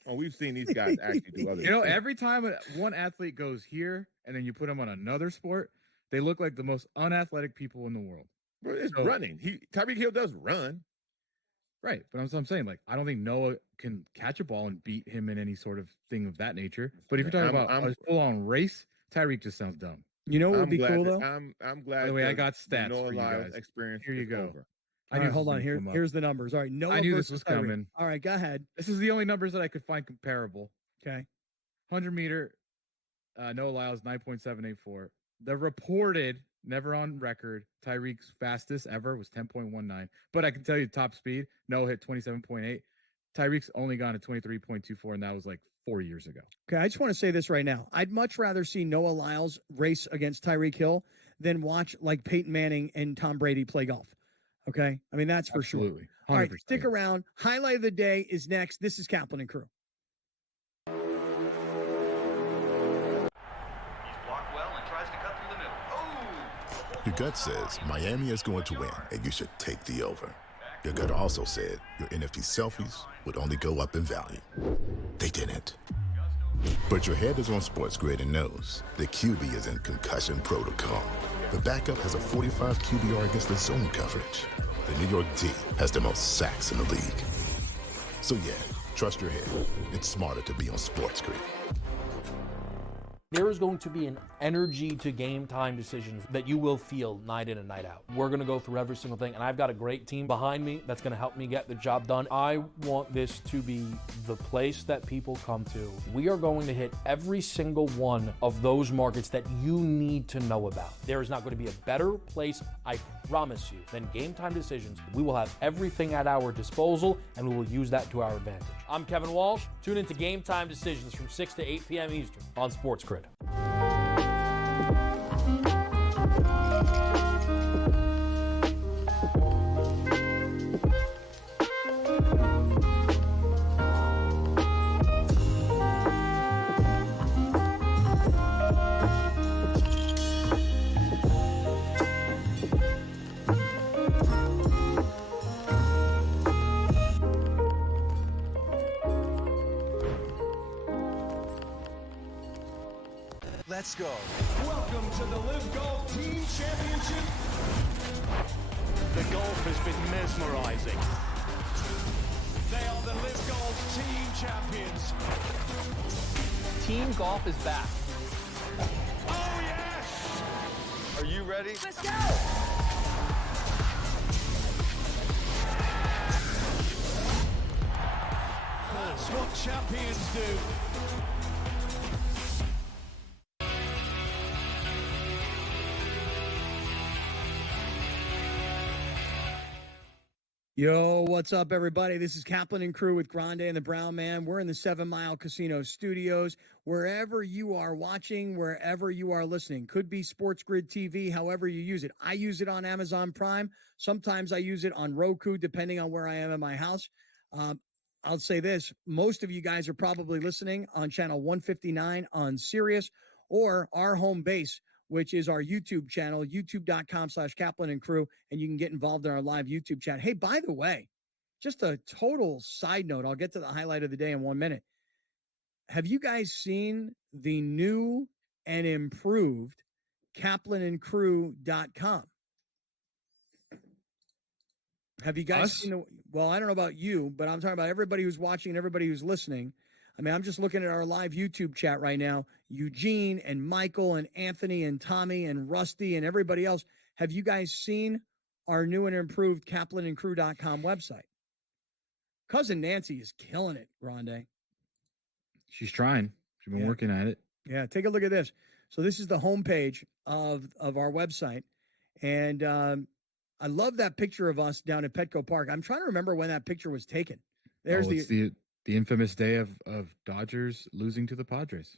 Oh, we've seen these guys actually do other things. Every time one athlete goes here and then you put them on another sport, they look like the most unathletic people in the world. Bro, it's running. Tyreek Hill does run. Right. But I'm saying, like, I don't think Noah can catch a ball and beat him in any sort of thing of that nature. But if you're talking about a full-on race, Tyreek just sounds dumb. You know what would be cool, though? I'm glad. By the way, I got stats Noah for you Lyles guys. Experience. Here you go. Over. All right, hold on. Here's the numbers. All right, Noah I knew this versus was Tyreek. coming. All right, go ahead. This is the only numbers that I could find comparable. Okay. 100-meter, Noah Lyles, 9.784. The reported, never on record, Tyreek's fastest ever was 10.19. But I can tell you top speed, Noah hit 27.8. Tyreek's only gone to 23.24, and that was like 4 years ago. Okay, I just want to say this right now. I'd much rather see Noah Lyles race against Tyreek Hill than watch like Peyton Manning and Tom Brady play golf. Okay? I mean, that's for sure. 100%. All right, stick around. Highlight of the day is next. This is Kaplan and Crew. He's blocked well and tries to cut through the middle. Oh! Your gut says Miami is going to win, and you should take the over. Your gut also said your NFT selfies would only go up in value. They didn't. But your head is on SportsGrid and knows the QB is in concussion protocol. The backup has a 45 QBR against the zone coverage. The New York D has the most sacks in the league. So yeah, trust your head. It's smarter to be on SportsGrid. There is going to be an energy to game time decisions that you will feel night in and night out. We're going to go through every single thing, and I've got a great team behind me that's going to help me get the job done. I want this to be the place that people come to. We are going to hit every single one of those markets that you need to know about. There is not going to be a better place, I promise you, than Game Time Decisions. We will have everything at our disposal, and we will use that to our advantage. I'm Kevin Walsh. Tune into Game Time Decisions from 6 to 8 p.m. Eastern on SportsGrid. Let's go. Welcome to the Live Golf Team Championship. The golf has been mesmerizing. They are the Live Golf Team Champions. Team golf is back. Oh, yes! Are you ready? Let's go! That's what champions do. Yo, what's up, everybody? This is Kaplan and Crew with Grande and the Brown Man. We're in the 7 Mile Casino studios. Wherever you are watching, wherever you are listening, could be SportsGrid TV, however you use it. I use it on Amazon Prime. Sometimes I use it on Roku, depending on where I am in my house. I'll say this. Most of you guys are probably listening on channel 159 on Sirius or our home base, which is our YouTube channel, youtube.com/Kaplan and Crew, and you can get involved in our live YouTube chat. Hey, by the way, just a total side note, I'll get to the highlight of the day in 1 minute. Have you guys seen the new and improved KaplanandCrew.com? Have you guys seen the, well, I don't know about you, but I'm talking about everybody who's watching and everybody who's listening. I mean, I'm just looking at our live YouTube chat right now. Eugene and Michael and Anthony and Tommy and Rusty and everybody else. Have you guys seen our new and improved KaplanandCrew.com website? Cousin Nancy is killing it, Grande. She's trying. She's been working at it. Yeah, take a look at this. So this is the homepage of our website. And I love that picture of us down at Petco Park. I'm trying to remember when that picture was taken. There's the infamous day of Dodgers losing to the Padres.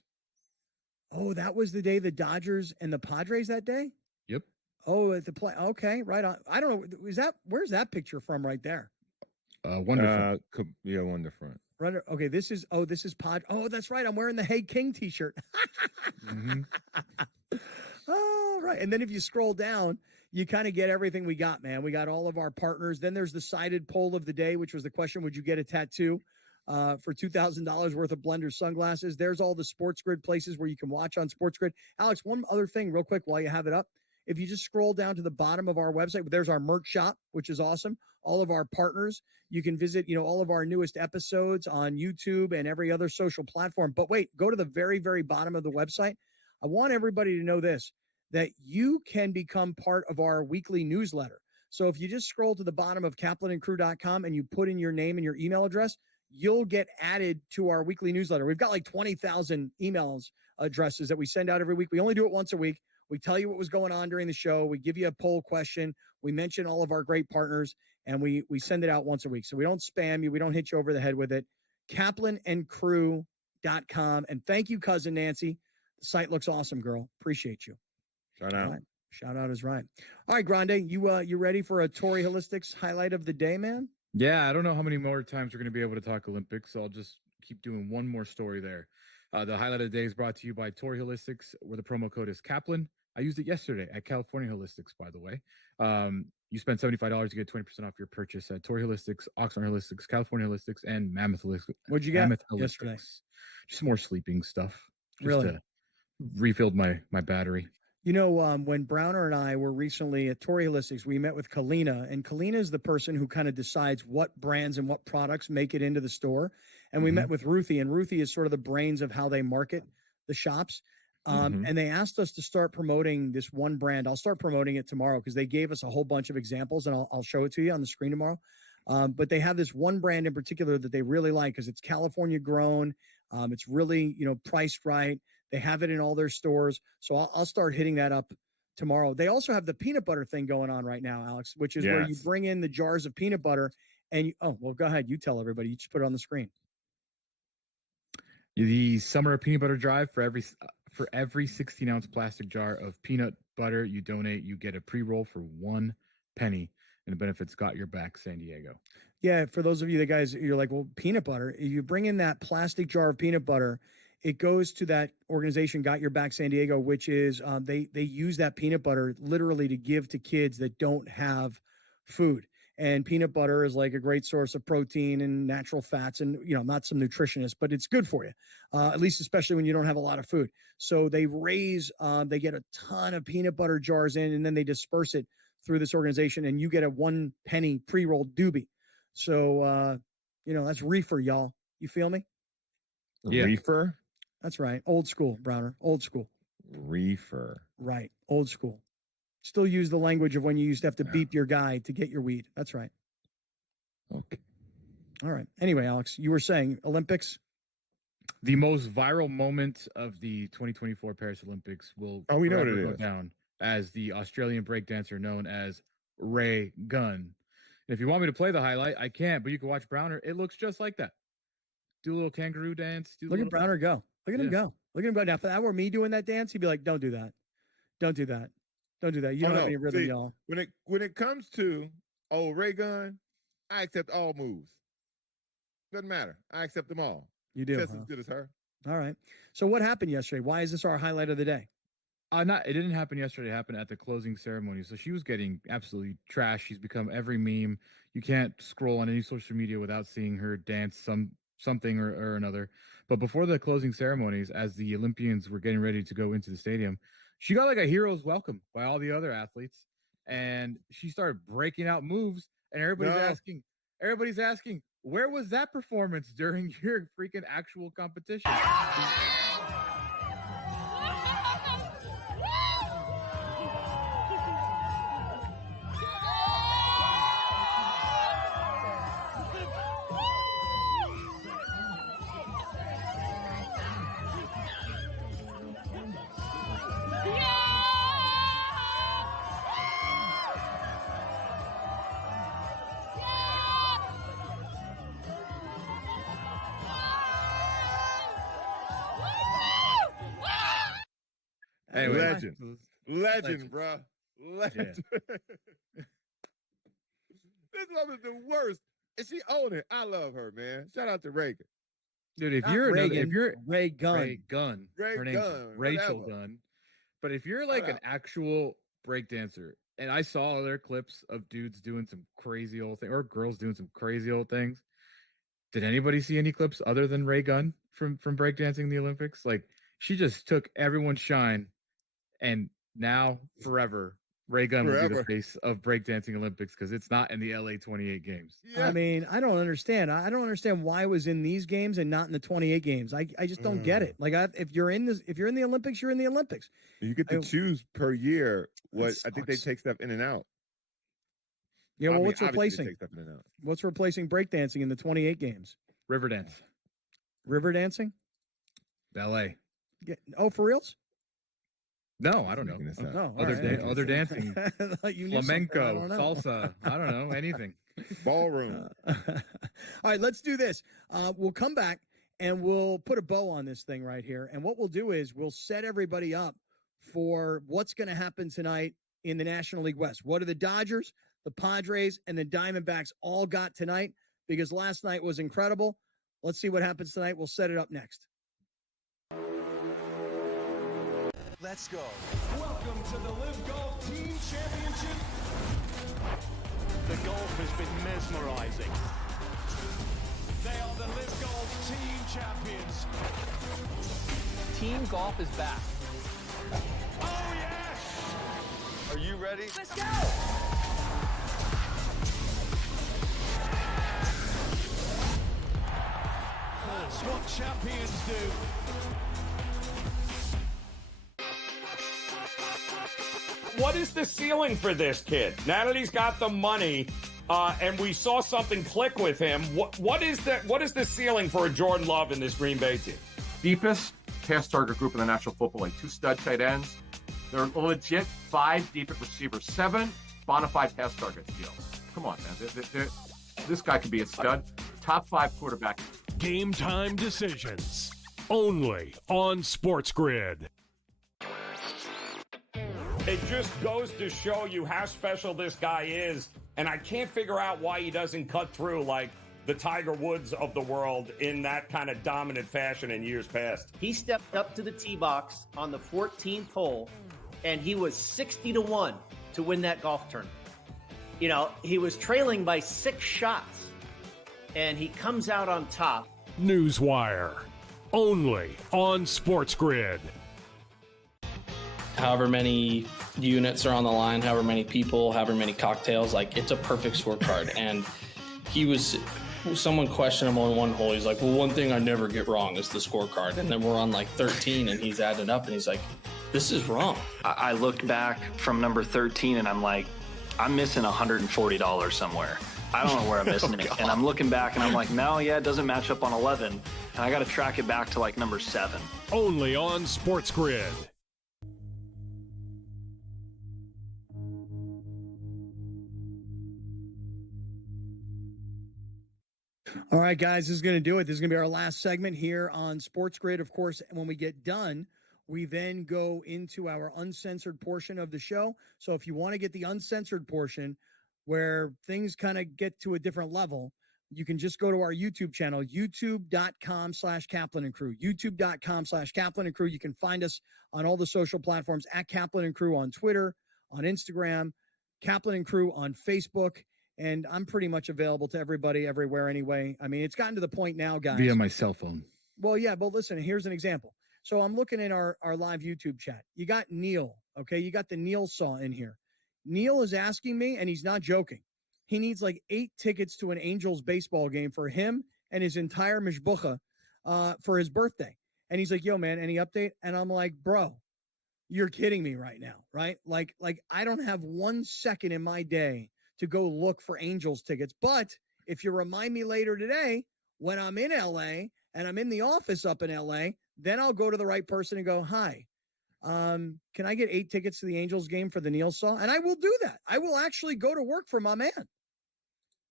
Oh, that was the day the Dodgers and the Padres that day? Yep. Oh, at the play. Okay, right on. I don't know. Where's that picture from right there? Wonderful. Yeah, Wonderfront. Okay, this is Pod. Oh, that's right. I'm wearing the Hey King t-shirt. Oh, right. And then if you scroll down, you kind of get everything we got, man. We got all of our partners. Then there's the cited poll of the day, which was the question, would you get a tattoo for $2,000 worth of Blender sunglasses? There's all the SportsGrid places where you can watch on SportsGrid. Alex, one other thing real quick while you have it up. If you just scroll down to the bottom of our website, there's our merch shop, which is awesome. All of our partners. You can visit, all of our newest episodes on YouTube and every other social platform. But wait, go to the very, very bottom of the website. I want everybody to know this, that you can become part of our weekly newsletter. So if you just scroll to the bottom of KaplanandCrew.com and you put in your name and your email address, you'll get added to our weekly newsletter. We've got like 20,000 emails addresses that we send out every week. We only do it once a week. We tell you what was going on during the show. We give you a poll question. We mention all of our great partners, and we send it out once a week. So we don't spam you. We don't hit you over the head with it. KaplanandCrew.com. And thank you, Cousin Nancy. The site looks awesome, girl. Appreciate you. Shout out. Right. Shout out is right. All right, Grande, you ready for a Torrey Holistics highlight of the day, man? Yeah, I don't know how many more times we're going to be able to talk Olympics, so I'll just keep doing one more story there. The highlight of the day is brought to you by Torrey Holistics, where the promo code is Kaplan. I used it yesterday at California Holistics, by the way. You spend $75 to get 20% off your purchase at Torrey Holistics, Oxnard Holistics, California Holistics, and Mammoth Holistics. What'd you get yesterday? Just more sleeping stuff. Really? Refilled my battery. When Browner and I were recently at Torrey Holistics, we met with Kalina, and Kalina is the person who kind of decides what brands and what products make it into the store. And we met with Ruthie, and Ruthie is sort of the brains of how they market the shops. And they asked us to start promoting this one brand. I'll start promoting it tomorrow because they gave us a whole bunch of examples, and I'll show it to you on the screen tomorrow. But they have this one brand in particular that they really like because it's California grown. It's really, priced right. They have it in all their stores. So I'll start hitting that up tomorrow. They also have the peanut butter thing going on right now, Alex, which is where you bring in the jars of peanut butter and go ahead. You tell everybody. You just put it on the screen. The Summer Peanut Butter Drive, for every 16-ounce plastic jar of peanut butter you donate, you get a pre-roll for 1 penny, and it benefits Got Your Back San Diego. Yeah, for those of you you're like, well, peanut butter. If you bring in that plastic jar of peanut butter, it goes to that organization, Got Your Back San Diego, which is they use that peanut butter literally to give to kids that don't have food. And peanut butter is like a great source of protein and natural fats and, not some nutritionist, but it's good for you, at least especially when you don't have a lot of food. So they they get a ton of peanut butter jars in, and then they disperse it through this organization, and you get a 1 penny pre-rolled doobie. So, that's reefer, y'all. You feel me? Yeah. Reefer? That's right. Old school, Browner. Old school. Reefer. Right. Old school. Still use the language of when you used to have to beep your guy to get your weed. That's right. Okay. All right. Anyway, Alex, you were saying Olympics? The most viral moment of the 2024 Paris Olympics will go down as the Australian breakdancer known as Ray Gunn. If you want me to play the highlight, I can't, but you can watch Browner. It looks just like that. Do a little kangaroo dance. Look at Browner go. Look at him go. Look at him go. Now, if that were me doing that dance, he'd be like, don't do that. Don't do that. Don't do that. You don't have any rhythm, y'all. When it comes to Ray Gunn, I accept all moves. Doesn't matter. I accept them all. You do. Just as good as her. All right. So what happened yesterday? Why is this our highlight of the day? It didn't happen yesterday. It happened at the closing ceremony. So she was getting absolutely trashed. She's become every meme. You can't scroll on any social media without seeing her dance something or another. But before the closing ceremonies, as the Olympians were getting ready to go into the stadium, she got like a hero's welcome by all the other athletes, and she started breaking out moves. And everybody's asking, where was that performance during your freaking actual competition? Anyway, legend, bro. Legend. Yeah. This woman's the worst, and she owned it. I love her, man. Shout out to Reagan. Dude, if you're Ray Gunn, her name's Rachel whatever. Gunn. But if you're like an actual breakdancer, and I saw other clips of dudes doing some crazy old thing, or girls doing some crazy old things. Did anybody see any clips other than Ray Gunn from breakdancing in the Olympics? Like, she just took everyone's shine, and now forever, Ray Gunn will be the face of breakdancing Olympics because it's not in the LA 28 games. Yeah. I mean, I don't understand. I don't understand why it was in these games and not in the 28 games. I just don't get it. Like, if you're in the Olympics, you're in the Olympics. You get to choose per year what I think they take stuff in and out. Yeah, well, what's replacing? What's replacing breakdancing in the 28 games? River dance. River dancing? Ballet. Oh, for reals? No, I don't know. No, other dancing, flamenco, salsa. I don't know, anything. Ballroom. All right, let's do this. We'll come back and we'll put a bow on this thing right here. And what we'll do is we'll set everybody up for what's going to happen tonight in the National League West. What are the Dodgers, the Padres, and the Diamondbacks all got tonight? Because last night was incredible. Let's see what happens tonight. We'll set it up next. Let's go. Welcome to the Live Golf Team Championship. The golf has been mesmerizing. They are the Live Golf Team Champions. Team golf is back. Oh, yes! Are you ready? Let's go! That's what champions do. What is the ceiling for this kid? Now that he's got the money, and we saw something click with him, what is the ceiling for a Jordan Love in this Green Bay team? Deepest pass target group in the National Football League. 2 stud tight ends. They're legit 5 deep at receivers. 7 bona fide pass targets. Come on, man. This guy could be a stud. Top 5 quarterback. Game time decisions. Only on SportsGrid. It just goes to show you how special this guy is, and I can't figure out why he doesn't cut through like the Tiger Woods of the world in that kind of dominant fashion in years past. He stepped up to the tee box on the 14th hole, and he was 60-1 to win that golf tournament. You know, he was trailing by 6 shots, and he comes out on top. Newswire. Only on SportsGrid. However many units are on the line, however many people, however many cocktails, like, it's a perfect scorecard. And someone questioned him on one hole. He's like, well, one thing I never get wrong is the scorecard. And then we're on like 13 and he's added up and he's like, this is wrong. I looked back from number 13 and I'm like, I'm missing $140 somewhere. I don't know where I'm missing it. And I'm looking back and I'm like, no, yeah, it doesn't match up on 11. And I got to track it back to like number 7. Only on SportsGrid. All right, guys, this is going to do it. This is going to be our last segment here on SportsGrid. Of course, when we get done, we then go into our uncensored portion of the show. So if you want to get the uncensored portion where things kind of get to a different level, you can just go to our YouTube channel, youtube.com/Kaplan and Crew, youtube.com/Kaplan and Crew. You can find us on all the social platforms at Kaplan and Crew on Twitter, on Instagram, Kaplan and Crew on Facebook. And I'm pretty much available to everybody everywhere anyway. I mean, it's gotten to the point now, guys. Via my cell phone. Well, yeah, but listen, here's an example. So I'm looking in our live YouTube chat. You got Neil, okay? You got the Neil Saw in here. Neil is asking me, and he's not joking. He needs like 8 tickets to an Angels baseball game for him and his entire mishbucha for his birthday. And he's like, yo, man, any update? And I'm like, bro, you're kidding me right now, right? Like I don't have 1 second in my day to go look for Angels tickets. But if you remind me later today, when I'm in LA and I'm in the office up in LA, then I'll go to the right person and go, hi, can I get 8 tickets to the Angels game for the Neil Saw? And I will do that. I will actually go to work for my man.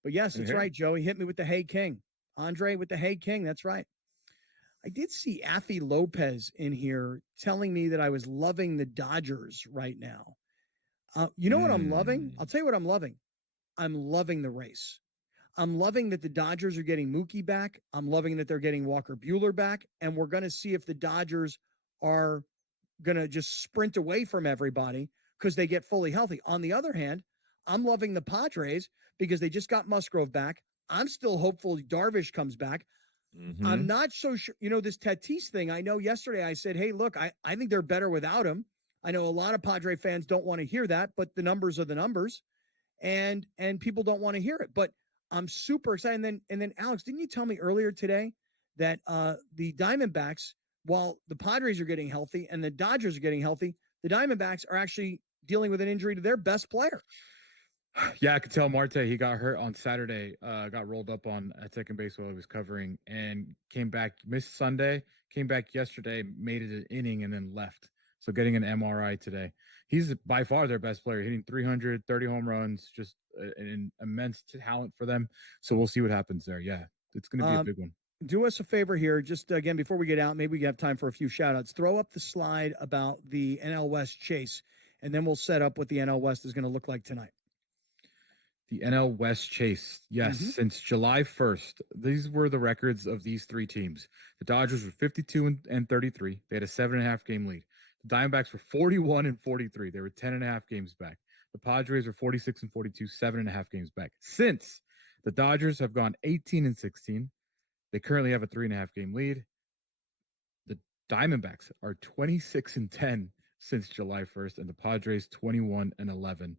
But yes, it's right, Joey. Hit me with the Hey King. Andre with the Hey King. That's right. I did see Afi Lopez in here telling me that I was loving the Dodgers right now. You know what I'm loving? I'll tell you what I'm loving. I'm loving the race. I'm loving that the Dodgers are getting Mookie back. I'm loving that they're getting Walker Buehler back. And we're going to see if the Dodgers are going to just sprint away from everybody because they get fully healthy. On the other hand, I'm loving the Padres because they just got Musgrove back. I'm still hopeful Darvish comes back. Mm-hmm. I'm not so sure. You know, this Tatis thing, I know yesterday I said, hey, look, I think they're better without him. I know a lot of Padre fans don't want to hear that, but the numbers are the numbers. And people don't want to hear it. But I'm super excited. And then Alex, didn't you tell me earlier today that the Diamondbacks, while the Padres are getting healthy and the Dodgers are getting healthy, the Diamondbacks are actually dealing with an injury to their best player? Yeah, I could tell Marte, he got hurt on Saturday, got rolled up on at second base while he was covering and came back, missed Sunday, came back yesterday, made it an inning and then left. So getting an MRI today. He's by far their best player, hitting 330 home runs, just an immense talent for them. So we'll see what happens there. Yeah, it's going to be a big one. Do us a favor here. Just again, before we get out, maybe we have time for a few shout outs. Throw up the slide about the NL West chase, and then we'll set up what the NL West is going to look like tonight. The NL West chase. Yes, since July 1st, these were the records of these 3 teams. The Dodgers were 52 and 33. They had a 7.5 game lead. The Diamondbacks were 41 and 43. They were 10.5 games back. The Padres were 46 and 42, 7.5 games back. Since the Dodgers have gone 18 and 16, they currently have a 3.5 game lead. The Diamondbacks are 26 and 10 since July 1st, and the Padres 21 and 11,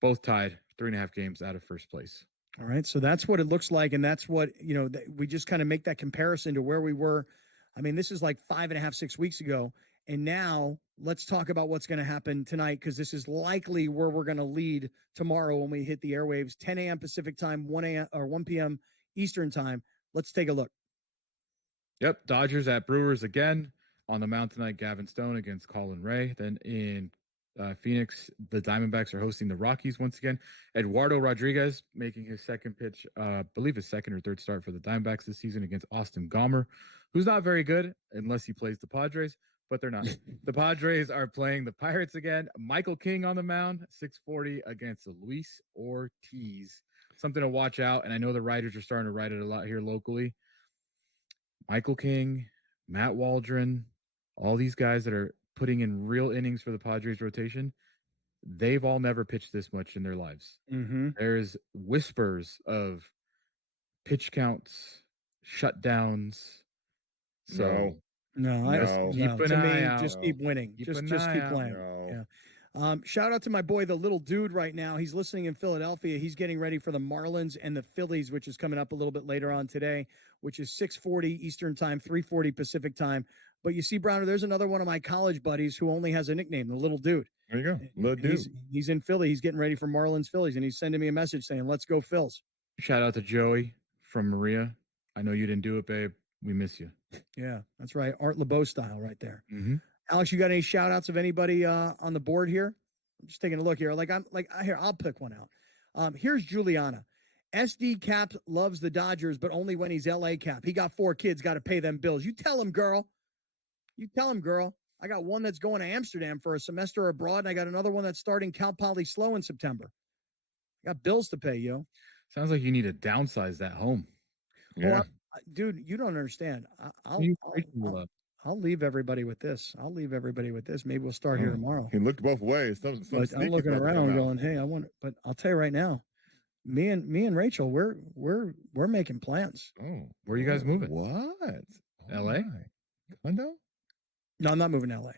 both tied 3.5 games out of first place. All right. So that's what it looks like. And that's what, you know, we just kind of make that comparison to where we were. I mean, this is like 5.5, 6 weeks ago. And now let's talk about what's going to happen tonight, because this is likely where we're going to lead tomorrow when we hit the airwaves, 10 a.m. Pacific time, 1 p.m. Eastern time. Let's take a look. Yep. Dodgers at Brewers again on the mound tonight. Gavin Stone against Colin Ray. Then in Phoenix, the Diamondbacks are hosting the Rockies once again. Eduardo Rodriguez making his second pitch, believe his second or third start for the Diamondbacks this season against Austin Gomber, who's not very good unless he plays the Padres, but they're not. The Padres are playing the Pirates again. Michael King on the mound, 640 against Luis Ortiz. Something to watch out, and I know the writers are starting to write it a lot here locally. Michael King, Matt Waldron, all these guys that are putting in real innings for the Padres rotation, they've all never pitched this much in their lives. Mm-hmm. There's whispers of pitch counts, shutdowns. So keep an eye out. Just keep winning. Just keep playing. Yeah. Shout out to my boy, the little dude right now. He's listening in Philadelphia. He's getting ready for the Marlins and the Phillies, which is coming up a little bit later on today, which is 6:40 Eastern time, 3:40 Pacific time. But you see, Browner, there's another one of my college buddies who only has a nickname, the little dude. There you go. Little dude. He's in Philly. He's getting ready for Marlins Phillies, and he's sending me a message saying, let's go Phils. Shout out to Joey from Maria. I know you didn't do it, babe. We miss you. Yeah, that's right. Art LeBeau style right there. Mm-hmm. Alex, you got any shout outs of anybody on the board here? I'm just taking a look here. Here, I'll pick one out. Here's Juliana. SD Cap loves the Dodgers, but only when he's LA Cap. He got 4 kids, got to pay them bills. You tell him, girl. I got one that's going to Amsterdam for a semester abroad, and I got another one that's starting Cal Poly Slow in September. I got bills to pay, yo. Sounds like you need to downsize that home. Yeah. Dude, you don't understand. I'll leave everybody with this. Maybe we'll start here tomorrow. He looked both ways. Some But I'm looking stuff around came out. going, hey, I want. But I'll tell you right now, me and Rachel, we're making plans. Oh, where are you guys moving? What? L.A. Condo? No, I'm not moving to LA.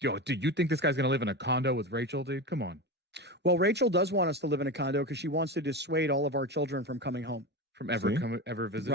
Yo, dude, you think this guy's gonna live in a condo with Rachel, dude? Come on. Well, Rachel does want us to live in a condo because she wants to dissuade all of our children from coming home. From ever visiting.